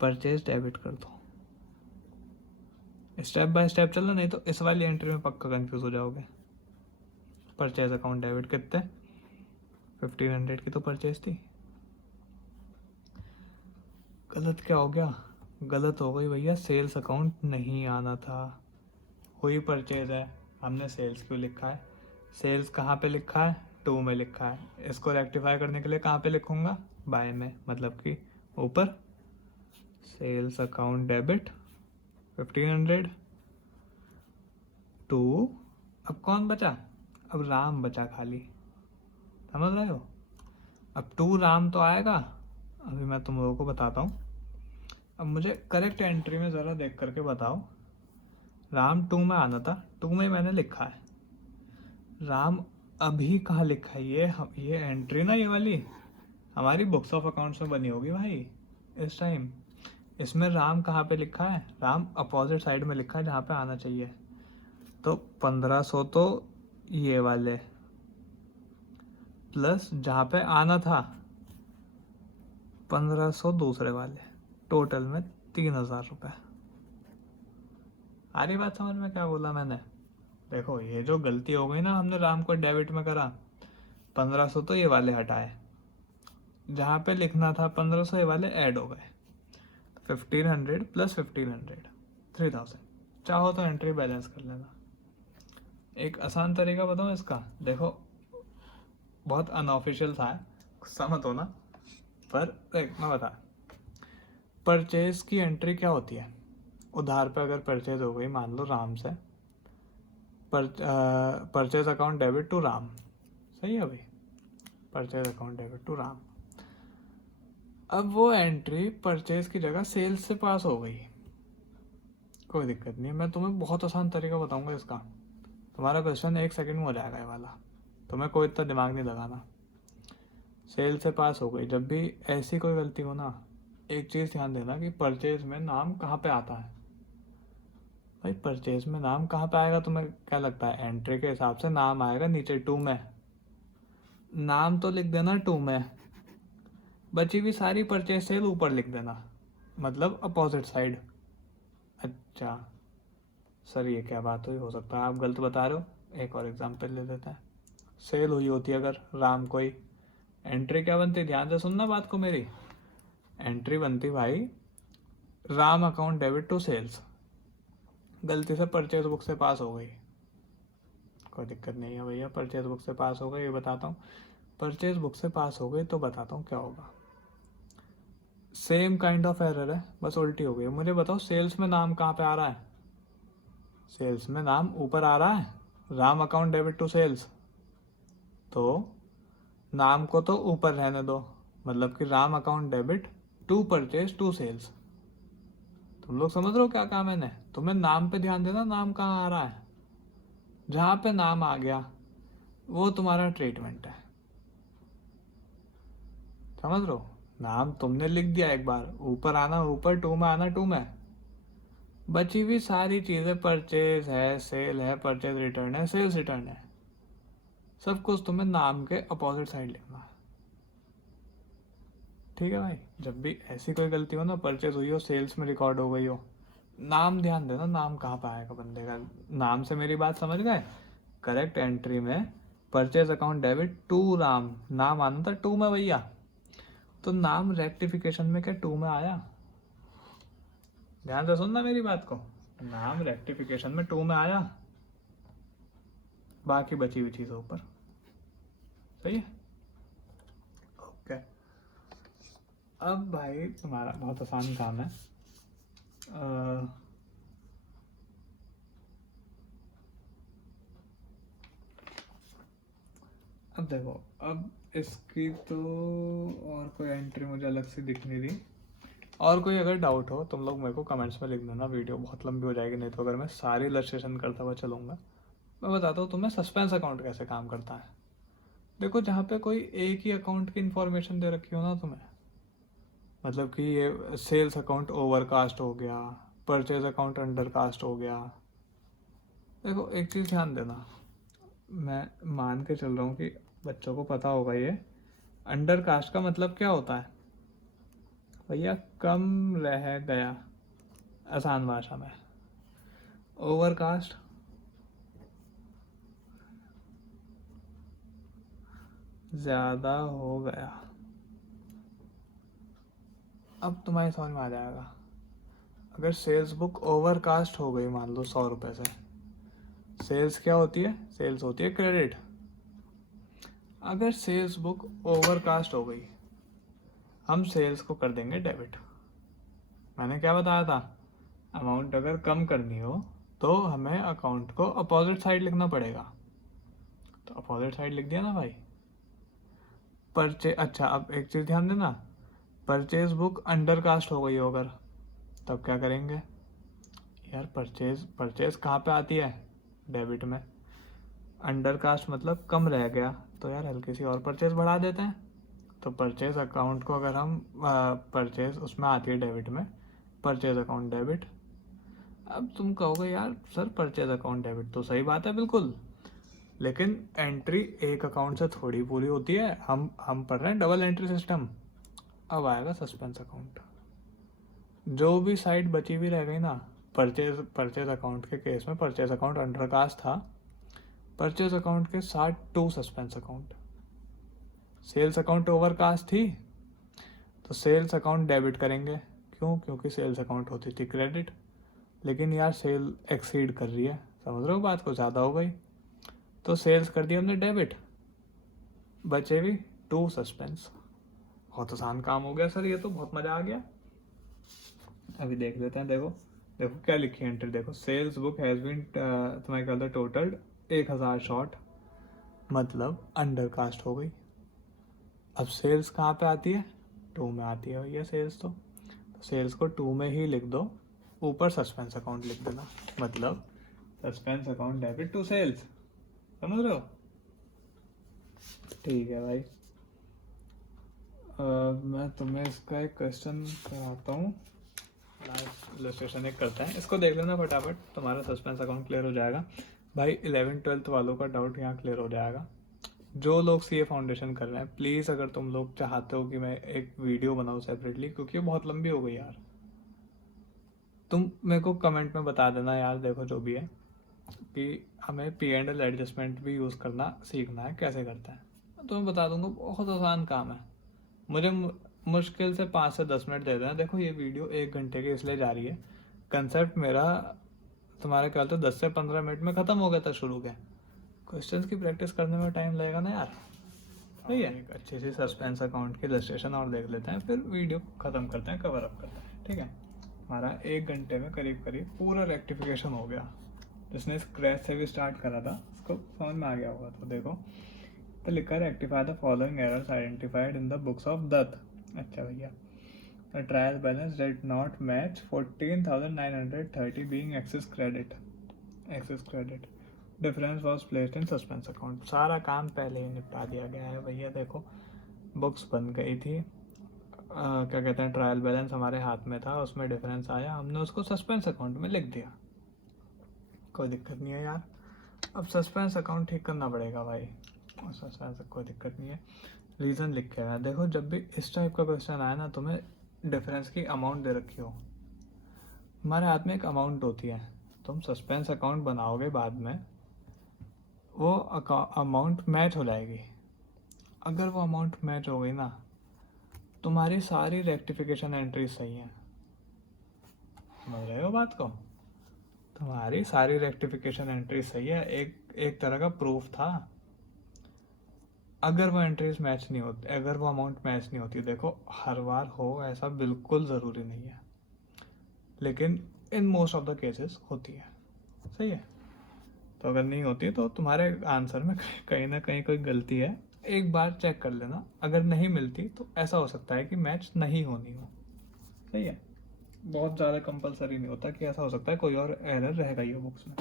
परचेज डेबिट कर दो। स्टेप बाय स्टेप चलना, नहीं तो इस वाली एंट्री में पक्का कंफ्यूज हो जाओगे। परचेज अकाउंट डेबिट कितने, 1500 की तो परचेज थी। गलत क्या हो गया, गलत हो गई भैया, सेल्स अकाउंट नहीं आना था, हुई परचेज है, हमने सेल्स क्यों लिखा है, सेल्स कहाँ पे लिखा है, टू में लिखा है, इसको रेक्टिफाई करने के लिए कहाँ पे लिखूंगा, बाय में, मतलब कि ऊपर, सेल्स अकाउंट डेबिट 1500 टू, अब कौन बचा, अब राम बचा खाली, समझ रहे हो। अब टू राम तो आएगा, अभी मैं तुम लोगों को बताता हूँ। अब मुझे करेक्ट एंट्री में ज़रा देख करके बताओ, राम टू में आना था, टू में मैंने लिखा है, राम अभी कहाँ लिखा है, ये एंट्री ना, ये वाली हमारी बुक्स ऑफ अकाउंट्स में बनी होगी भाई इस टाइम। इसमें राम कहाँ पे लिखा है, राम अपोजिट साइड में लिखा है जहाँ पे आना चाहिए, तो 1500 तो ये वाले, प्लस जहाँ पे आना था 1500 दूसरे वाले, टोटल में 3000 रुपये। आ रही बात समझ में क्या बोला मैंने। देखो ये जो गलती हो गई ना, हमने राम को डेबिट में करा, 1500 तो ये वाले हटाए, जहाँ पे लिखना था 1500 ये वाले ऐड हो गए, 1500 प्लस 1500 3000। चाहो तो एंट्री बैलेंस कर लेना। एक आसान तरीका बताऊँ इसका, देखो बहुत अनऑफिशियल सा है, गुस्सा मत होना, पर देख मैं बता, परचेज की एंट्री क्या होती है, उधार पे अगर परचेज हो गई मान लो राम से, purchase account debit to Ram, सही है भाई, purchase account debit to Ram. अब वो एंट्री परचेज की जगह सेल्स से पास हो गई, कोई दिक्कत नहीं है, मैं तुम्हें बहुत आसान तरीका बताऊंगा इसका, तुम्हारा क्वेश्चन 1 सेकंड में हो जाएगा ये वाला, तुम्हें कोई इतना दिमाग नहीं लगाना। सेल से पास हो गई, जब भी ऐसी कोई गलती हो ना, एक चीज़ ध्यान देना कि परचेज में नाम कहाँ पे आता है। भाई परचेज में नाम कहाँ पे आएगा, तुम्हें क्या लगता है, एंट्री के हिसाब से नाम आएगा नीचे टू में, नाम तो लिख देना टू में, बची हुई सारी परचेज सेल ऊपर लिख देना, मतलब अपोजिट साइड। अच्छा सर ये क्या बात हुई, हो सकता है आप गलत बता रहे हो। एक और एग्जांपल ले लेते हैं। सेल हुई होती है अगर राम कोई, एंट्री क्या बनती, ध्यान से सुनना बात को मेरी। एंट्री बनती भाई, Ram account debit to sales, गलती से परचेज बुक से पास हो गई, कोई दिक्कत नहीं है भैया, परचेज बुक से पास हो गई, ये बताता हूँ। परचेज बुक से पास हो गई तो बताता हूँ क्या होगा। सेम काइंड ऑफ एरर है, बस उल्टी हो गई। मुझे बताओ सेल्स में नाम कहाँ पे आ रहा है, सेल्स में नाम ऊपर आ रहा है, Ram account debit to sales, तो नाम को तो ऊपर रहने दो, मतलब कि Ram account debit to purchase to sales. तुम लोग समझ रहे हो क्या कहा मैंने, तुम्हें नाम पे ध्यान देना, नाम कहाँ आ रहा है, जहां पे नाम आ गया वो तुम्हारा ट्रीटमेंट है, समझ रहे हो। नाम तुमने लिख दिया एक बार, ऊपर आना ऊपर, टू में आना टू में, बची हुई सारी चीजें परचेज है, सेल है, परचेज रिटर्न है, सेल्स रिटर्न है, सब कुछ तुम्हें नाम के अपोजिट साइड लिखना है। ठीक है भाई, जब भी ऐसी कोई गलती हो ना, परचेज हुई हो, सेल्स में रिकॉर्ड हो गई हो, नाम ध्यान देना, नाम कहाँ पे आएगा बंदे का। नाम से मेरी बात समझ गए। करेक्ट एंट्री में purchase account debit to Ram, नाम आना था टू में भैया, तो नाम रेक्टिफिकेशन में क्या टू में आया, ध्यान से सुनना मेरी बात को। नाम रेक्टिफिकेशन में टू में आया, बाकी बची हुई चीजों ऊपर, सही है। ओके, अब भाई तुम्हारा बहुत आसान काम है। अब देखो, अब इसकी तो और कोई एंट्री मुझे अलग से दिख नहीं रही। और कोई अगर डाउट हो तुम लोग मेरे को कमेंट्स में लिख देना, वीडियो बहुत लंबी हो जाएगी नहीं तो, अगर मैं सारी इलस्ट्रेशन करता हुआ चलूँगा। मैं बताता हूँ तुम्हें सस्पेंस अकाउंट कैसे काम करता है। देखो, जहाँ पे कोई एक ही अकाउंट की इन्फॉर्मेशन दे रखी हो ना तुम्हें, मतलब कि ये सेल्स अकाउंट ओवरकास्ट हो गया, परचेज अकाउंट अंडरकास्ट हो गया। देखो एक चीज़ ध्यान देना, मैं मान के चल रहा हूँ कि बच्चों को पता होगा ये, अंडरकास्ट का मतलब क्या होता है भैया, कम रह गया आसान भाषा में। ओवरकास्ट ज़्यादा हो गया। अब तुम्हारी समझ में आ जाएगा। अगर सेल्स बुक ओवरकास्ट हो गई मान लो 100 रुपये से, सेल्स क्या होती है, सेल्स होती है क्रेडिट। अगर सेल्स बुक ओवरकास्ट हो गई, हम सेल्स को कर देंगे डेबिट। मैंने क्या बताया था, अमाउंट अगर कम करनी हो तो हमें अकाउंट को अपोजिट साइड लिखना पड़ेगा, तो अपोजिट साइड लिख दिया ना भाई। अच्छा अब एक चीज़ ध्यान देना, परचेज बुक अंडरकास्ट हो गई हो अगर, तब क्या करेंगे यार, परचेज परचेज कहाँ पे आती है, डेबिट में। अंडरकास्ट मतलब कम रह गया, तो यार हल्की सी और परचेज बढ़ा देते हैं, तो परचेज अकाउंट को अगर हम परचेज उसमें आती है डेबिट में, परचेज अकाउंट डेबिट। अब तुम कहोगे यार सर परचेज अकाउंट डेबिट तो सही बात है बिल्कुल, लेकिन एंट्री एक अकाउंट से थोड़ी पूरी होती है, हम पढ़ रहे हैं डबल एंट्री सिस्टम। अब आएगा सस्पेंस अकाउंट, जो भी साइड बची हुई रह गई ना, परचेज अकाउंट के केस में परचेज अकाउंट अंडरकास्ट था, परचेज अकाउंट के साथ to suspense account. Sales account overcast थी तो सेल्स अकाउंट डेबिट करेंगे, क्यों, क्योंकि सेल्स अकाउंट होती थी क्रेडिट, लेकिन यार सेल एक्सीड कर रही है, समझ रहे हो बात को, ज़्यादा हो गई, तो सेल्स कर दिया हमने डेबिट, बचे भी टू सस्पेंस। बहुत आसान काम हो गया सर, ये तो बहुत मज़ा आ गया। अभी देख लेते हैं, देखो देखो क्या लिखी है एंट्री, देखो सेल्स बुक हैज़ बीन तुम्हारे ख्याल टोटल 1000 शॉर्ट, मतलब अंडरकास्ट हो गई। अब सेल्स कहाँ पे आती है, टू में आती है भैया सेल्स, तो सेल्स को टू में ही लिख दो, ऊपर सस्पेंस अकाउंट लिख देना, मतलब suspense account debit to sales, समझ रहे हो। ठीक है भाई, मैं तुम्हें इसका एक क्वेश्चन कराता हूँ, लास्ट इलस्ट्रेशन एक करते हैं, इसको देख लेना फटाफट, तुम्हारा सस्पेंस अकाउंट क्लियर हो जाएगा भाई। 11th-12th वालों का डाउट यहाँ क्लियर हो जाएगा। जो लोग सीए फाउंडेशन कर रहे हैं, प्लीज़ अगर तुम लोग चाहते हो कि मैं एक वीडियो बनाऊँ सेपरेटली, क्योंकि ये बहुत लंबी हो गई यार, तुम मेरे को कमेंट में बता देना यार, देखो जो भी है, कि हमें P&L एडजस्टमेंट भी यूज़ करना सीखना है, कैसे करता है तो मैं बता दूंगा। बहुत आसान काम है, मुझे मुश्किल से 5 से 10 मिनट दे देना। देखो ये वीडियो 1 घंटे की इसलिए जा रही है, कंसेप्ट मेरा तुम्हारे ख्याल से 10 से 15 मिनट में ख़त्म हो गया था शुरू के। क्वेश्चंस की प्रैक्टिस करने में टाइम लगेगा ना यार। सही है, एक अच्छी सी सस्पेंस अकाउंट की रजिस्ट्रेशन और देख लेते हैं, फिर वीडियो ख़त्म करते हैं, कवर अप करते हैं, ठीक है। हमारा 1 घंटे में करीब करीब पूरा रेक्टिफिकेशन हो गया। जिसने स्क्रैच से भी स्टार्ट करा था उसको समझ में आ गया होगा। तो देखो तो लिखा है rectify the following errors identified in the books of Dutt. अच्छा भैया, the trial balance did not match 14,930 being excess credit difference was placed in suspense account. सारा काम पहले ही निपटा दिया गया है भैया। देखो बुक्स बन गई थी, क्या कहते हैं, ट्रायल बैलेंस हमारे हाथ में था, उसमें डिफरेंस आया, हमने उसको सस्पेंस अकाउंट में लिख दिया। कोई दिक्कत नहीं है यार। अब सस्पेंस अकाउंट ठीक करना पड़ेगा भाई, और सस्पेंस कोई दिक्कत नहीं है। रीज़न लिखे हुआ है, देखो जब भी इस टाइप का क्वेश्चन आए ना, तुम्हें डिफरेंस की अमाउंट दे रखी हो, हमारे हाथ में एक अमाउंट होती है, तुम सस्पेंस अकाउंट बनाओगे बाद में, वो अमाउंट मैच हो जाएगी। अगर वो अमाउंट मैच हो गई ना, तुम्हारी सारी रेक्टिफिकेशन एंट्री सही है। समझ रहे हो बात को? तुम्हारी सारी रेक्टिफिकेशन एंट्री सही है, एक तरह का प्रूफ था। अगर वो एंट्रीज मैच नहीं होती, अगर वो अमाउंट मैच नहीं होती, देखो हर बार हो ऐसा बिल्कुल ज़रूरी नहीं है, लेकिन in most of the cases होती है। सही है, तो अगर नहीं होती तो तुम्हारे आंसर में कहीं ना कहीं कोई गलती है, एक बार चेक कर लेना। अगर नहीं मिलती तो ऐसा हो सकता है कि मैच नहीं होनी हो। सही है, बहुत ज़्यादा कंपलसरी नहीं होता कि ऐसा हो सकता है कोई और एरर रहेगा ये बुक्स में।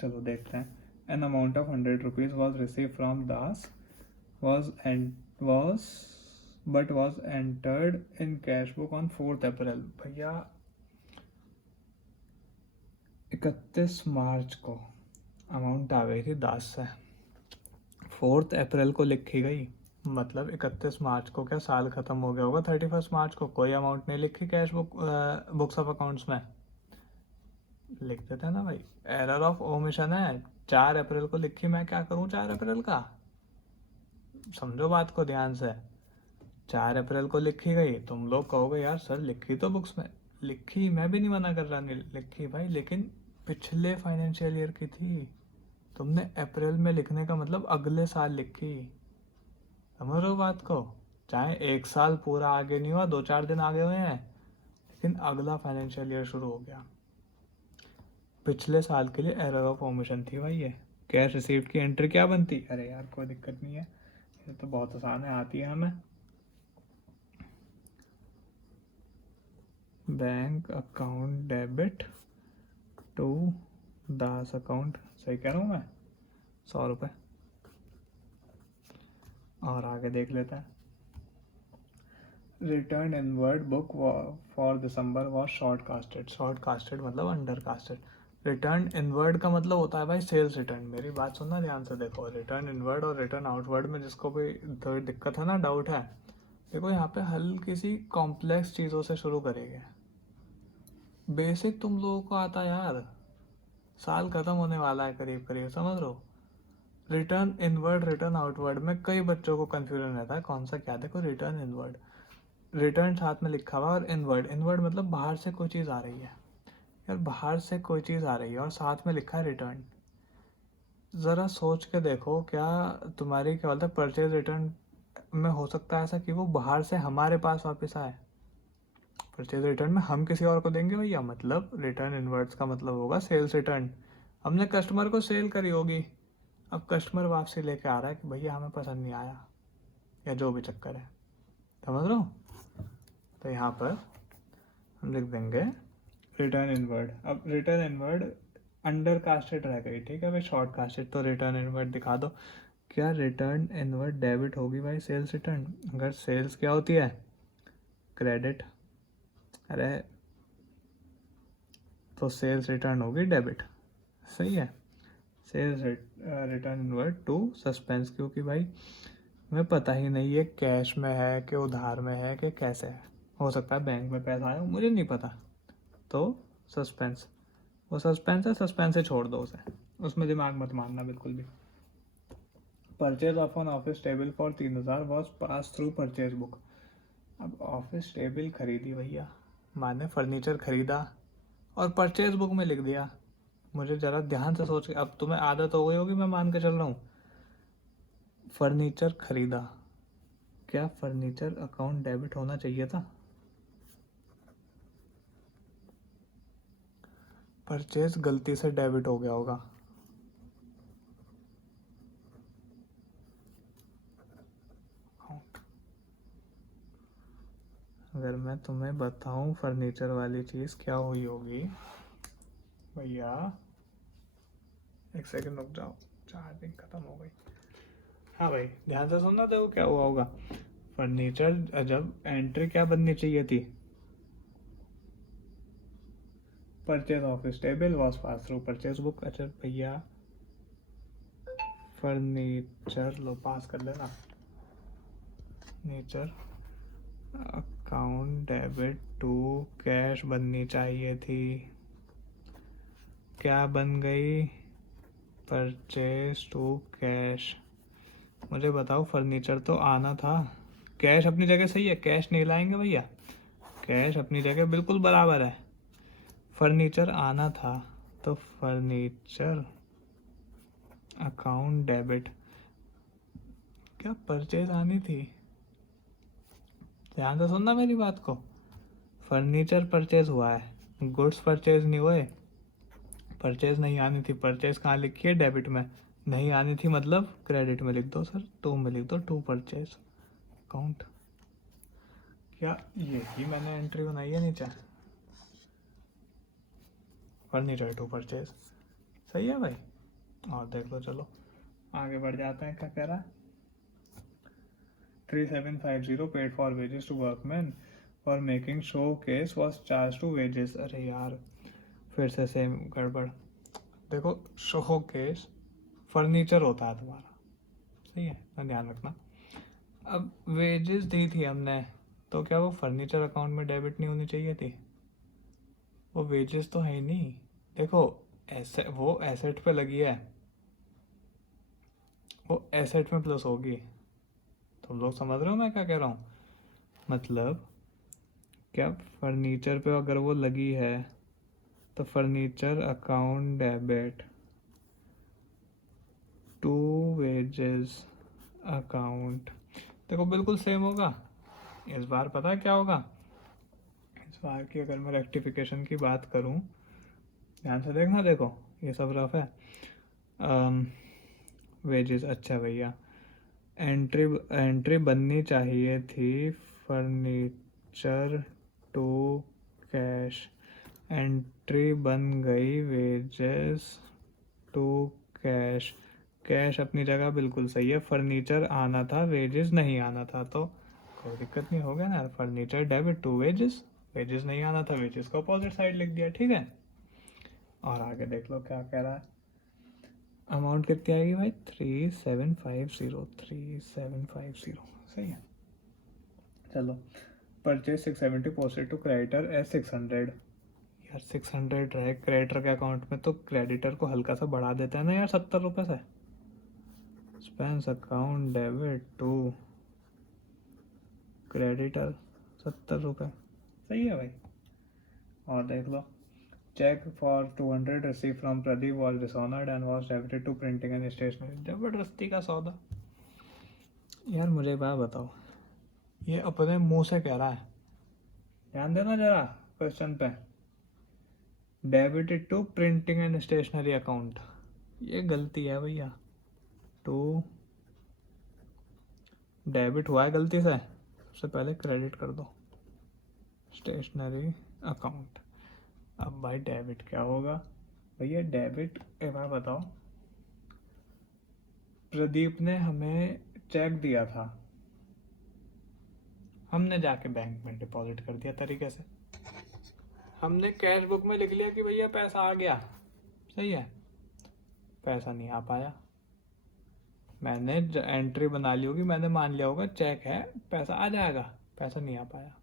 चलो देखते हैं। An amount of 100 rupees was receive from Das was entered in cash book on 4th April। भैया 31 मार्च को अमाउंट आ गई थी दास से, 4th अप्रैल को लिखी गई, मतलब 31 मार्च को क्या साल ख़त्म हो गया होगा, 31 मार्च को कोई अमाउंट नहीं लिखी कैश बुक्स ऑफ अकाउंट्स में। लिख देते हैं ना भाई, एरर ऑफ ओमिशन है। 4 अप्रैल को लिखी, मैं क्या करूँ 4 अप्रैल का, समझो बात को ध्यान से। 4 अप्रैल को लिखी गई, तुम लोग कहोगे यार सर लिखी तो बुक्स में, लिखी मैं भी नहीं मना कर रहा, नहीं लिखी भाई, लेकिन पिछले फाइनेंशियल ईयर की थी। तुमने अप्रैल में लिखने का मतलब अगले साल लिखी। समझ रहे हो बात को? चाहे 1 साल पूरा आगे नहीं हुआ, 2-4 दिन आगे हुए हैं, लेकिन अगला फाइनेंशियल ईयर शुरू हो गया। पिछले साल के लिए एरर ऑफ ओमिशन थी भाई ये। कैश रिसीव्ड की एंट्री क्या बनती? अरे यार कोई दिक्कत नहीं है, ये तो बहुत आसान है, आती है हमें। Bank account debit to Das account, सही कह रहा हूँ मैं, 100 रुपये। और आगे देख लेते हैं। Return inward book for December was shortcasted मतलब अंडरकास्टेड। रिटर्न इनवर्ड का मतलब होता है भाई सेल्स रिटर्न। मेरी बात सुनना ध्यान से, देखो रिटर्न इनवर्ड और रिटर्न आउटवर्ड में जिसको भी दिक्कत है ना, डाउट है, देखो यहाँ पे हल किसी कॉम्प्लेक्स चीज़ों से शुरू करेंगे। बेसिक तुम लोगों को आता यार, साल खत्म होने वाला है करीब करीब, समझ लो। रिटर्न इनवर्ड रिटर्न आउटवर्ड में कई बच्चों को कंफ्यूजन रहता है कौन सा क्या। देखो रिटर्न इनवर्ड, रिटर्न साथ में लिखा हुआ, और इनवर्ड मतलब बाहर से कोई चीज़ आ रही है यार, बाहर से कोई चीज़ आ रही है और साथ में लिखा है रिटर्न। ज़रा सोच के देखो, क्या तुम्हारी क्या बोलते हैं परचेज रिटर्न में हो सकता है ऐसा कि वो बाहर से हमारे पास वापस आए? परचेज रिटर्न में हम किसी और को देंगे भैया, मतलब रिटर्न इनवर्ड्स का मतलब होगा सेल्स रिटर्न। हमने कस्टमर को सेल करी होगी, अब कस्टमर वापसी लेके आ रहा है कि भैया हमें पसंद नहीं आया, या जो भी चक्कर है, समझ लो। तो यहाँ पर हम लिख देंगे रिटर्न इनवर्ड। अब रिटर्न इनवर्ड अंडर कास्टेड रह गई, ठीक है भाई, शॉर्ट कास्टेड, तो रिटर्न इनवर्ड दिखा दो। क्या रिटर्न इनवर्ड डेबिट होगी भाई सेल्स रिटर्न? अगर सेल्स क्या होती है? क्रेडिट। अरे तो सेल्स रिटर्न होगी डेबिट, सही है। Sales return inward to suspense, क्योंकि भाई हमें पता ही नहीं है कैश में है कि उधार में है कि कैसे है। हो सकता है बैंक में पैसा आया हो, मुझे नहीं पता, तो सस्पेंस, वो सस्पेंस है, सस्पेंस से छोड़ दो उसे, उसमें दिमाग मत मारना बिल्कुल भी। Purchase of an office table for 3000 was pass through purchase book. अब ऑफिस टेबल खरीदी भैया, माने फर्नीचर खरीदा और परचेज बुक में लिख दिया। मुझे ज़रा ध्यान से सोच के, अब तुम्हें आदत हो गई होगी, मैं मान के चल रहा हूँ। फर्नीचर खरीदा, क्या फर्नीचर अकाउंट डेबिट होना चाहिए था? परचेज गलती से डेबिट हो गया होगा। अगर मैं तुम्हें बताऊं फर्नीचर वाली चीज़ क्या हुई होगी भैया, एक सेकंड रुक जाओ, चार्जिंग खत्म हो गई। हाँ भाई ध्यान से सुनना, देखो क्या हुआ होगा। फर्नीचर जब एंट्री क्या बननी चाहिए थी, purchase office table was pass through purchase book. अच्छा भैया फर्नीचर लो, पास कर लेना, furniture account debit to cash बननी चाहिए थी, क्या बन गई? Purchase to cash. मुझे बताओ फर्नीचर तो आना था, कैश अपनी जगह सही है, कैश नहीं लाएंगे भैया, कैश अपनी जगह बिल्कुल बराबर है। फर्नीचर आना था तो फर्नीचर अकाउंट डेबिट, क्या परचेज आनी थी? ध्यान से सुनना मेरी बात को, फर्नीचर परचेज हुआ है, गुड्स परचेज नहीं हुए। परचेज नहीं आनी थी, परचेज कहाँ लिखी है? डेबिट में। नहीं आनी थी मतलब क्रेडिट में लिख दो सर, टू में लिख दो, टू परचेज अकाउंट। क्या यही मैंने एंट्री बनाई है नीचे, फर्नीचर टू परचेज, सही है भाई। और देख लो, चलो आगे बढ़ जाते हैं। क्या कह रहा है? 3750 paid for wages to workman for making showcase was charge to wages. अरे यार फिर से सेम गड़बड़। देखो शो केस फर्नीचर होता है तुम्हारा, सही है ना, ध्यान रखना। अब वेजेस दी थी हमने, तो क्या वो फर्नीचर अकाउंट में डेबिट नहीं होनी चाहिए थी? वो वेजेस तो है ही नहीं। देखो वो एसेट पे लगी है, वो एसेट में प्लस होगी। तुम लोग समझ रहे हो मैं क्या कह रहा हूँ? मतलब क्या फर्नीचर पे अगर वो लगी है तो furniture account debit to wages account, देखो बिल्कुल सेम होगा। इस बार पता है क्या होगा? इस बार की अगर मैं रेक्टिफिकेशन की बात करूं, ध्यान से देखना, देखो ये सब रफ है। वेजेस, अच्छा भैया एंट्री एंट्री बननी चाहिए थी फर्नीचर टू कैश, एंट्री बन गई वेजेस टू कैश, कैश अपनी जगह बिल्कुल सही है, फर्नीचर आना था वेजेस नहीं आना था, तो कोई दिक्कत नहीं, हो गया ना। Furniture debit to wages, wages नहीं आना था, वेजेस को अपोजिट साइड लिख दिया, ठीक है। और आगे देख लो क्या कह रहा है। अमाउंट कितनी आएगी भाई? 3750, सही है। चलो purchase 670 posted to creditor as 600। यार 600 रहे क्रेडिटर के अकाउंट में तो क्रेडिटर को हल्का सा बढ़ा देता है ना यार, 70 रुपये से। Expense account debit to creditor 70 रुपये, सही है भाई। और देख लो cheque for 200 receive from Pradeep was dishonoured and was debited to printing and stationery. जबरदस्ती का सौदा। यार मुझे एक बात बताओ, ये अपने मुंह से कह रहा है, ध्यान देना जरा क्वेश्चन पे, debited to printing and stationery account, ये गलती है भैया। टू डेबिट हुआ है गलती से, सबसे पहले क्रेडिट कर दो स्टेशनरी अकाउंट। अब भाई डेबिट क्या होगा भैया? डेबिट एक बार बताओ, प्रदीप ने हमें चेक दिया था, हमने जाके बैंक में डिपॉजिट कर दिया तरीके से, हमने कैश बुक में लिख लिया कि भैया पैसा आ गया, सही है, पैसा नहीं आ पाया। मैंने एंट्री बना ली होगी, मैंने मान लिया होगा चेक है पैसा आ जाएगा, पैसा नहीं आ पाया।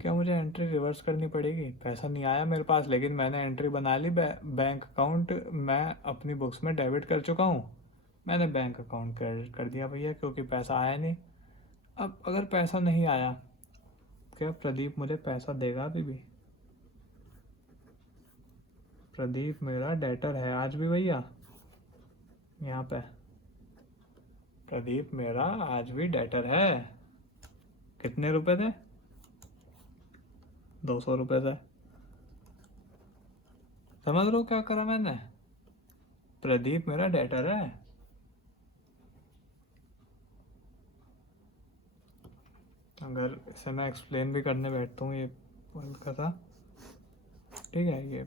क्या मुझे एंट्री रिवर्स करनी पड़ेगी? पैसा नहीं आया मेरे पास, लेकिन मैंने एंट्री बना ली, बैंक अकाउंट मैं अपनी बुक्स में डेबिट कर चुका हूँ। मैंने बैंक अकाउंट क्रेडिट कर दिया भैया, क्योंकि पैसा आया नहीं। अब अगर पैसा नहीं आया, क्या प्रदीप मुझे पैसा देगा अभी भी? प्रदीप मेरा डेटर है आज भी भैया, यहाँ पे प्रदीप मेरा आज भी डेटर है। कितने रुपए थे? 200 रुपये थे। समझ रहे हो क्या करा मैंने? प्रदीप मेरा डेटर है। अगर इसे मैं एक्सप्लेन भी करने बैठता हूँ, ये हल्का सा, ठीक है, ये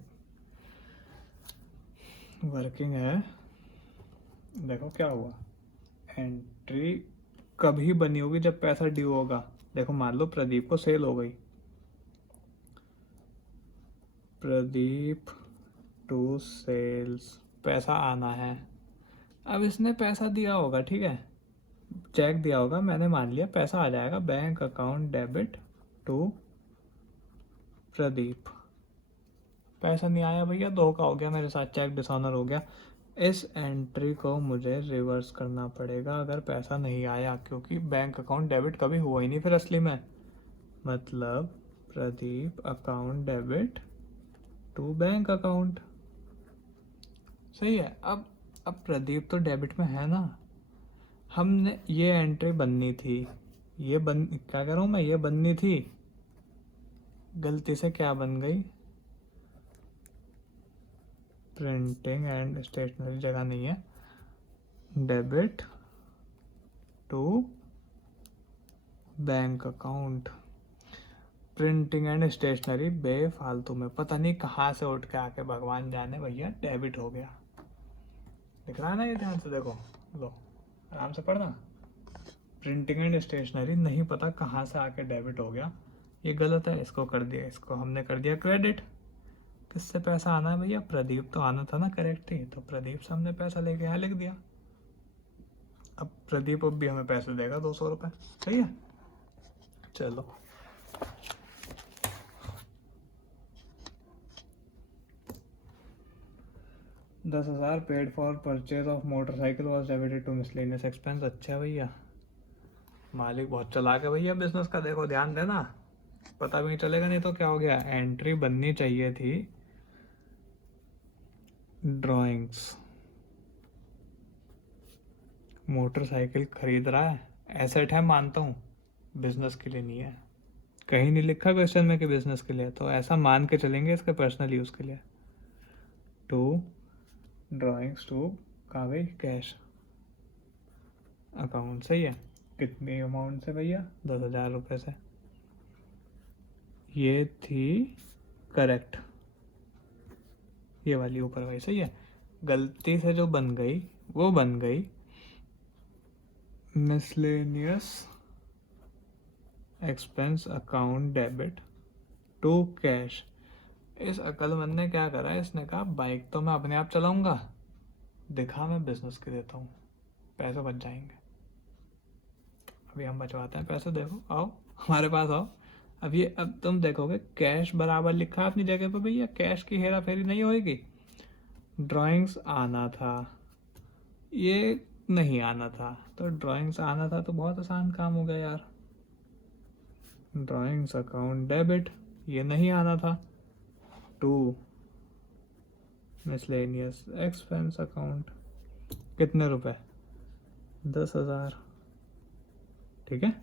वर्किंग है। देखो क्या हुआ, एंट्री कभी बनी होगी जब पैसा ड्यू होगा। देखो मान लो प्रदीप को सेल हो गई, प्रदीप टू सेल्स, पैसा आना है। अब इसने पैसा दिया होगा, ठीक है, चेक दिया होगा, मैंने मान लिया पैसा आ जाएगा, bank account debit to Pradeep. पैसा नहीं आया भैया, धोखा हो गया मेरे साथ, चेक डिसऑनर हो गया। इस एंट्री को मुझे रिवर्स करना पड़ेगा अगर पैसा नहीं आया, क्योंकि बैंक अकाउंट डेबिट कभी हुआ ही नहीं फिर असली में। मतलब Pradeep account debit to bank account. सही है। अब प्रदीप तो डेबिट में है ना, हमने ये एंट्री बननी थी, ये बन क्या कर रहा हूँ मैं, ये बननी थी, गलती से क्या बन गई, प्रिंटिंग एंड स्टेशनरी जगह नहीं है, debit to bank account. Printing and stationery बेफालतू में पता नहीं कहाँ से उठ के आके भगवान जाने भैया डेबिट हो गया। दिख रहा है ना, ये ध्यान से देखो, लो आराम से पढ़ना। प्रिंटिंग एंड स्टेशनरी नहीं पता कहाँ से आके डेबिट हो गया, ये गलत है, इसको कर दिया, इसको हमने कर दिया क्रेडिट। किससे पैसा आना है भैया? प्रदीप तो आना था ना, करेक्ट थी, तो प्रदीप से हमने पैसा लेके यहाँ लिख दिया। अब प्रदीप अब भी हमें पैसे देगा 200 रुपये, सही है। चलो $10,000 paid for purchase of motorcycle was debited to miscellaneous expense. अच्छा भैया, मालिक बहुत चालाक है भैया बिजनेस का, देखो ध्यान देना, पता भी नहीं चलेगा। नहीं तो क्या हो गया, एंट्री बननी चाहिए थी ड्राइंग्स, मोटरसाइकिल खरीद रहा है, एसेट है मानता हूँ, बिजनेस के लिए नहीं है, कहीं नहीं लिखा क्वेश्चन में कि बिजनेस के लिए, तो ऐसा मान के चलेंगे इसके पर्सनल यूज़ के लिए। टू ड्राइंग्स टू कहाँ गई, कैश अकाउंट। सही है। कितनी अमाउंट से भैया? 10,000 रुपये से। ये थी करेक्ट, ये वाली ऊपर गई, सही है। गलती से जो बन गई वो बन गई miscellaneous expense account debit to cash. इस अक्लमंद ने क्या करा, इसने कहा बाइक तो मैं अपने आप चलाऊंगा, दिखा मैं बिजनेस के देता हूँ, पैसे बच जाएंगे। अभी हम बचवाते हैं पैसे, देखो आओ हमारे पास आओ। अब तुम देखोगे कैश बराबर लिखा है अपनी जगह पे भैया, कैश की हेरा फेरी नहीं होएगी। ड्राइंग्स आना था, ये नहीं आना था, तो ड्राइंग्स आना था तो बहुत आसान काम हो गया यार। ड्राइंग्स अकाउंट डेबिट, ये नहीं आना था, टू मिसलेनियस एक्सपेंस अकाउंट। कितने रुपए? 10,000, ठीक है।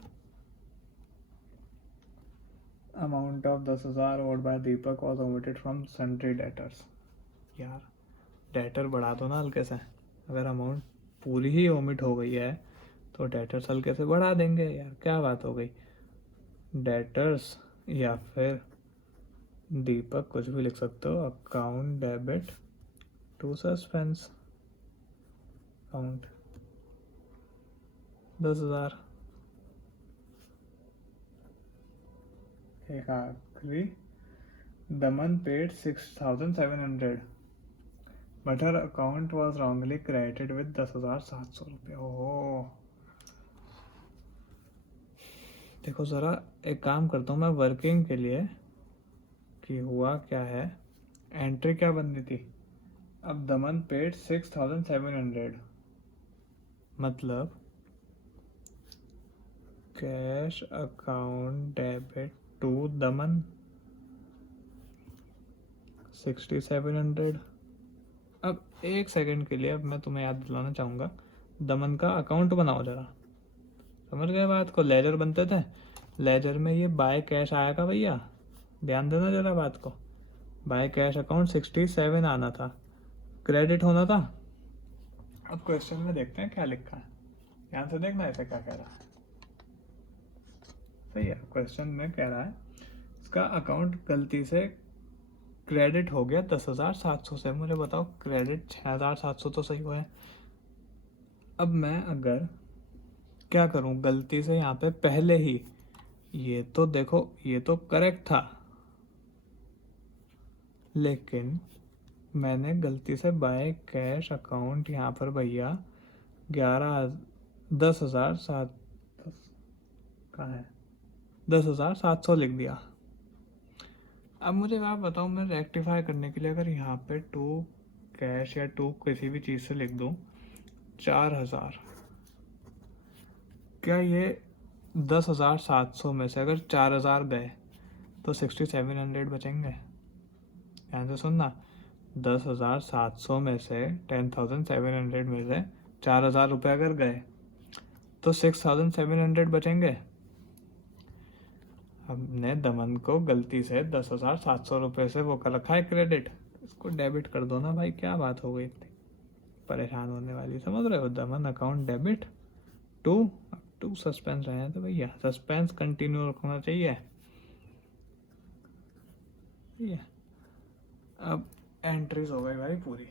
Amount of 10,000 owed by Deepak was omitted from sundry debtors. यार डेटर बढ़ा दो ना हल्के से, अगर अमाउंट पूरी ही ओमिट हो गई है तो डेटर्स हल्के से बढ़ा देंगे, यार क्या बात हो गई। डेटर्स या फिर दीपक, कुछ भी लिख सकते हो। Account debit to suspense account 10,000। एक आखिरी, Daman paid 6,700 but her account was wrongly credited with 10,700 रुपये। ओहो, देखो ज़रा, एक काम करता हूँ मैं वर्किंग के लिए कि हुआ क्या है। एंट्री क्या बननी थी, अब दमन पेड 6700, मतलब कैश अकाउंट डेबिट टू दमन 6700। अब एक सेकंड के लिए अब मैं तुम्हें याद दिलाना चाहूँगा, दमन का अकाउंट बनाओ जरा। समझ गए बात को, लेजर बनते थे, लेजर में ये बाय कैश आएगा भैया, ध्यान देना जरा बात को। बाय कैश अकाउंट 67 आना था, क्रेडिट होना था। अब क्वेश्चन में देखते हैं क्या लिखा है, ध्यान से देखना ऐसे क्या कह रहा है। सही है, क्वेश्चन में कह रहा है इसका अकाउंट गलती से क्रेडिट हो गया 10,700 से। मुझे बताओ, क्रेडिट 6,700 तो सही हुआ है। अब मैं अगर क्या करूं, गलती से यहाँ पे पहले ही, ये तो देखो ये तो करेक्ट था, लेकिन मैंने गलती से बाय कैश अकाउंट यहाँ पर भैया 10,700 कहाँ है, 10,700 लिख दिया। अब मुझे आप बताओ, मैं रेक्टिफाई करने के लिए अगर यहाँ पे टू कैश या टू किसी भी चीज़ से लिख दूँ 4,000, क्या ये 10,700 में से अगर 4,000 गए तो 6,700 बचेंगे? ध्यान से सुनना, 10,700 में से 10,700 में से 4,000 रुपये अगर गए तो 6,700 बचेंगे। हमने दमन को गलती से 10,700 रुपये से वो कर रखा है क्रेडिट, इसको डेबिट कर दो ना भाई, क्या बात हो गई इतनी परेशान होने वाली, समझ रहे हो। दमन अकाउंट डेबिट टू सस्पेंस रहे हैं तो भैया सस्पेंस कंटिन्यू रखना चाहिए। ठीक है, अब एंट्रीज हो गई भाई पूरी।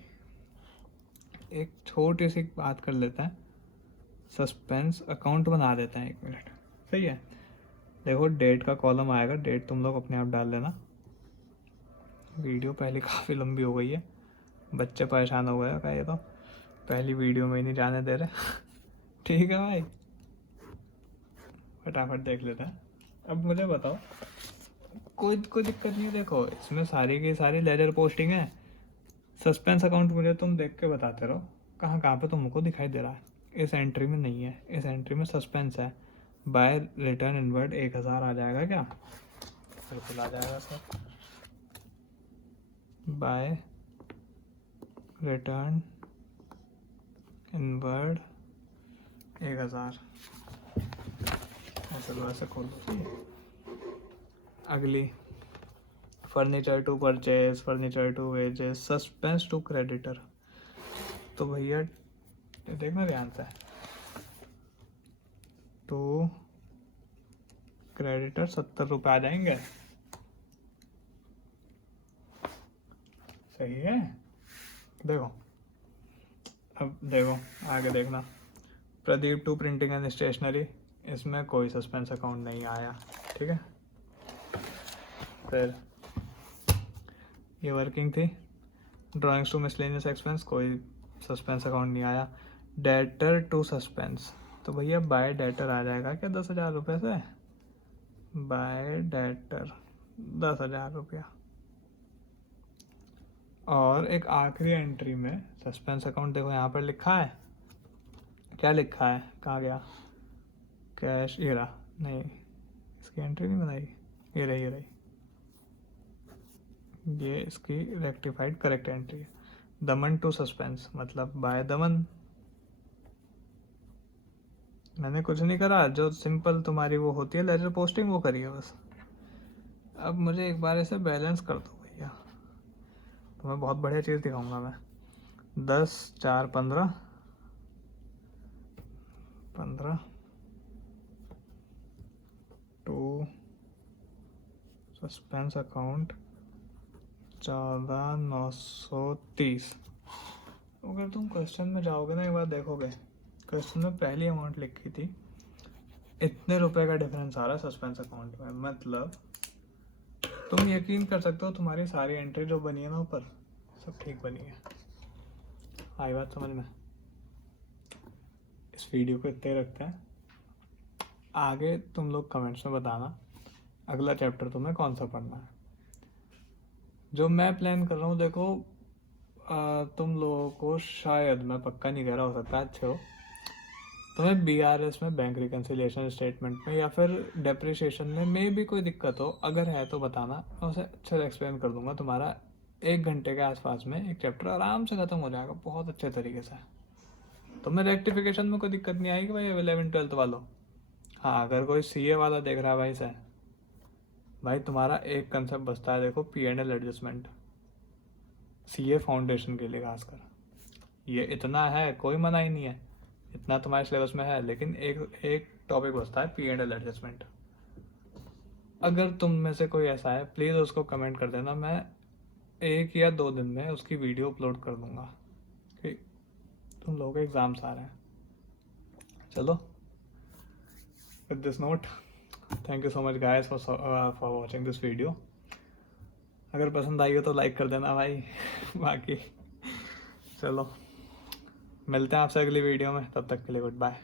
एक छोटी सी बात कर लेते हैं, सस्पेंस अकाउंट बना देते हैं, 1 मिनट। सही है, देखो डेट का कॉलम आएगा, डेट तुम लोग अपने आप डाल देना। वीडियो पहले काफ़ी लंबी हो गई है, बच्चे परेशान हो गए क्या, ये तो पहली वीडियो में ही नहीं जाने दे रहे। ठीक है भाई, फटाफट देख लेते हैं। अब मुझे बताओ, कोई दिक्कत नहीं है, देखो इसमें सारी की सारी लेजर पोस्टिंग है। सस्पेंस अकाउंट मुझे तुम देख के बताते रहो कहाँ कहाँ पे तुमको दिखाई दे रहा है। इस एंट्री में नहीं है, इस एंट्री में सस्पेंस है। बाय रिटर्न इनवर्ड 1,000 आ जाएगा क्या? बिल्कुल आ जाएगा सर। बाय रिटर्न इनवर्ड 1,000 ऐसे वैसे खोल दो। अगली, furniture to purchase, furniture to wages, suspense to creditor. तो भैया देखना ध्यान से, तो क्रेडिटर 70 रुपये आ जाएंगे। सही है, देखो अब देखो आगे देखना, Pradeep to printing and stationery, इसमें कोई सस्पेंस अकाउंट नहीं आया। ठीक है, फिर ये वर्किंग थी, ड्राइंग्स टू मिसलेनियस एक्सपेंस, कोई सस्पेंस अकाउंट नहीं आया। डेटर टू सस्पेंस, तो भैया बाय डेटर आ जाएगा क्या 10,000 रुपये से? बाय डेटर 10,000 रुपया। और एक आखिरी एंट्री में सस्पेंस अकाउंट, देखो यहाँ पर लिखा है, क्या लिखा है, कहाँ गया, कैश, ये रहा, नहीं इसकी एंट्री नहीं बनाई, ये रही ये रही, ये इसकी रेक्टिफाइड करेक्ट एंट्री है। दमन टू सस्पेंस मतलब बाय दमन। मैंने कुछ नहीं करा, जो सिंपल तुम्हारी वो होती है लेजर पोस्टिंग वो करी है बस। अब मुझे एक बार ऐसे बैलेंस कर दो भैया, तुम्हें बहुत बढ़िया चीज़ दिखाऊंगा मैं। 10, 4, 15 टू सस्पेंस अकाउंट 14,930। अगर तुम क्वेश्चन में जाओगे ना, एक बार देखोगे, क्वेश्चन में पहली अमाउंट लिखी थी, इतने रुपए का डिफरेंस आ रहा है सस्पेंस अकाउंट में। मतलब तुम यकीन कर सकते हो, तुम्हारी सारी एंट्री जो बनी है ना ऊपर, सब ठीक बनी है। आई बात समझ में? इस वीडियो को इतने रखते हैं, आगे तुम लोग कमेंट्स में बताना अगला चैप्टर तुम्हें कौन सा पढ़ना है। जो मैं प्लान कर रहा हूँ देखो, तुम लोगों को शायद, मैं पक्का नहीं कह रहा, हो सकता है अच्छे हो, तुम्हें BRS में बैंक रिकन्सिलिएशन स्टेटमेंट में या फिर डेप्रिसिएशन में भी कोई दिक्कत हो, अगर है तो बताना, मैं उसे अच्छे से एक्सप्लेन कर दूंगा। तुम्हारा 1 घंटे के आसपास में एक चैप्टर आराम से ख़त्म हो जाएगा बहुत अच्छे तरीके से। तुम्हें रेक्टिफिकेशन में कोई दिक्कत नहीं आएगी भाई 11-12 वालों। हाँ, अगर कोई CA वाला देख रहा है भाई से, भाई तुम्हारा एक कंसेप्ट बचता है देखो, P&L एडजस्टमेंट, CA फाउंडेशन के लिए खासकर। ये इतना है, कोई मना ही नहीं है, इतना तुम्हारे सिलेबस में है, लेकिन एक टॉपिक बचता है P&L एडजस्टमेंट। अगर तुम में से कोई ऐसा है प्लीज़ उसको कमेंट कर देना, मैं 1 या 2 दिन में उसकी वीडियो अपलोड कर दूंगा कि तुम लोगों के एग्ज़ाम्स आ रहे हैं। चलो, with this note, thank you so much guys for watching this video. अगर पसंद आई हो तो लाइक कर देना भाई। बाकी चलो, मिलते हैं आपसे अगली वीडियो में, तब तक के लिए गुड बाय।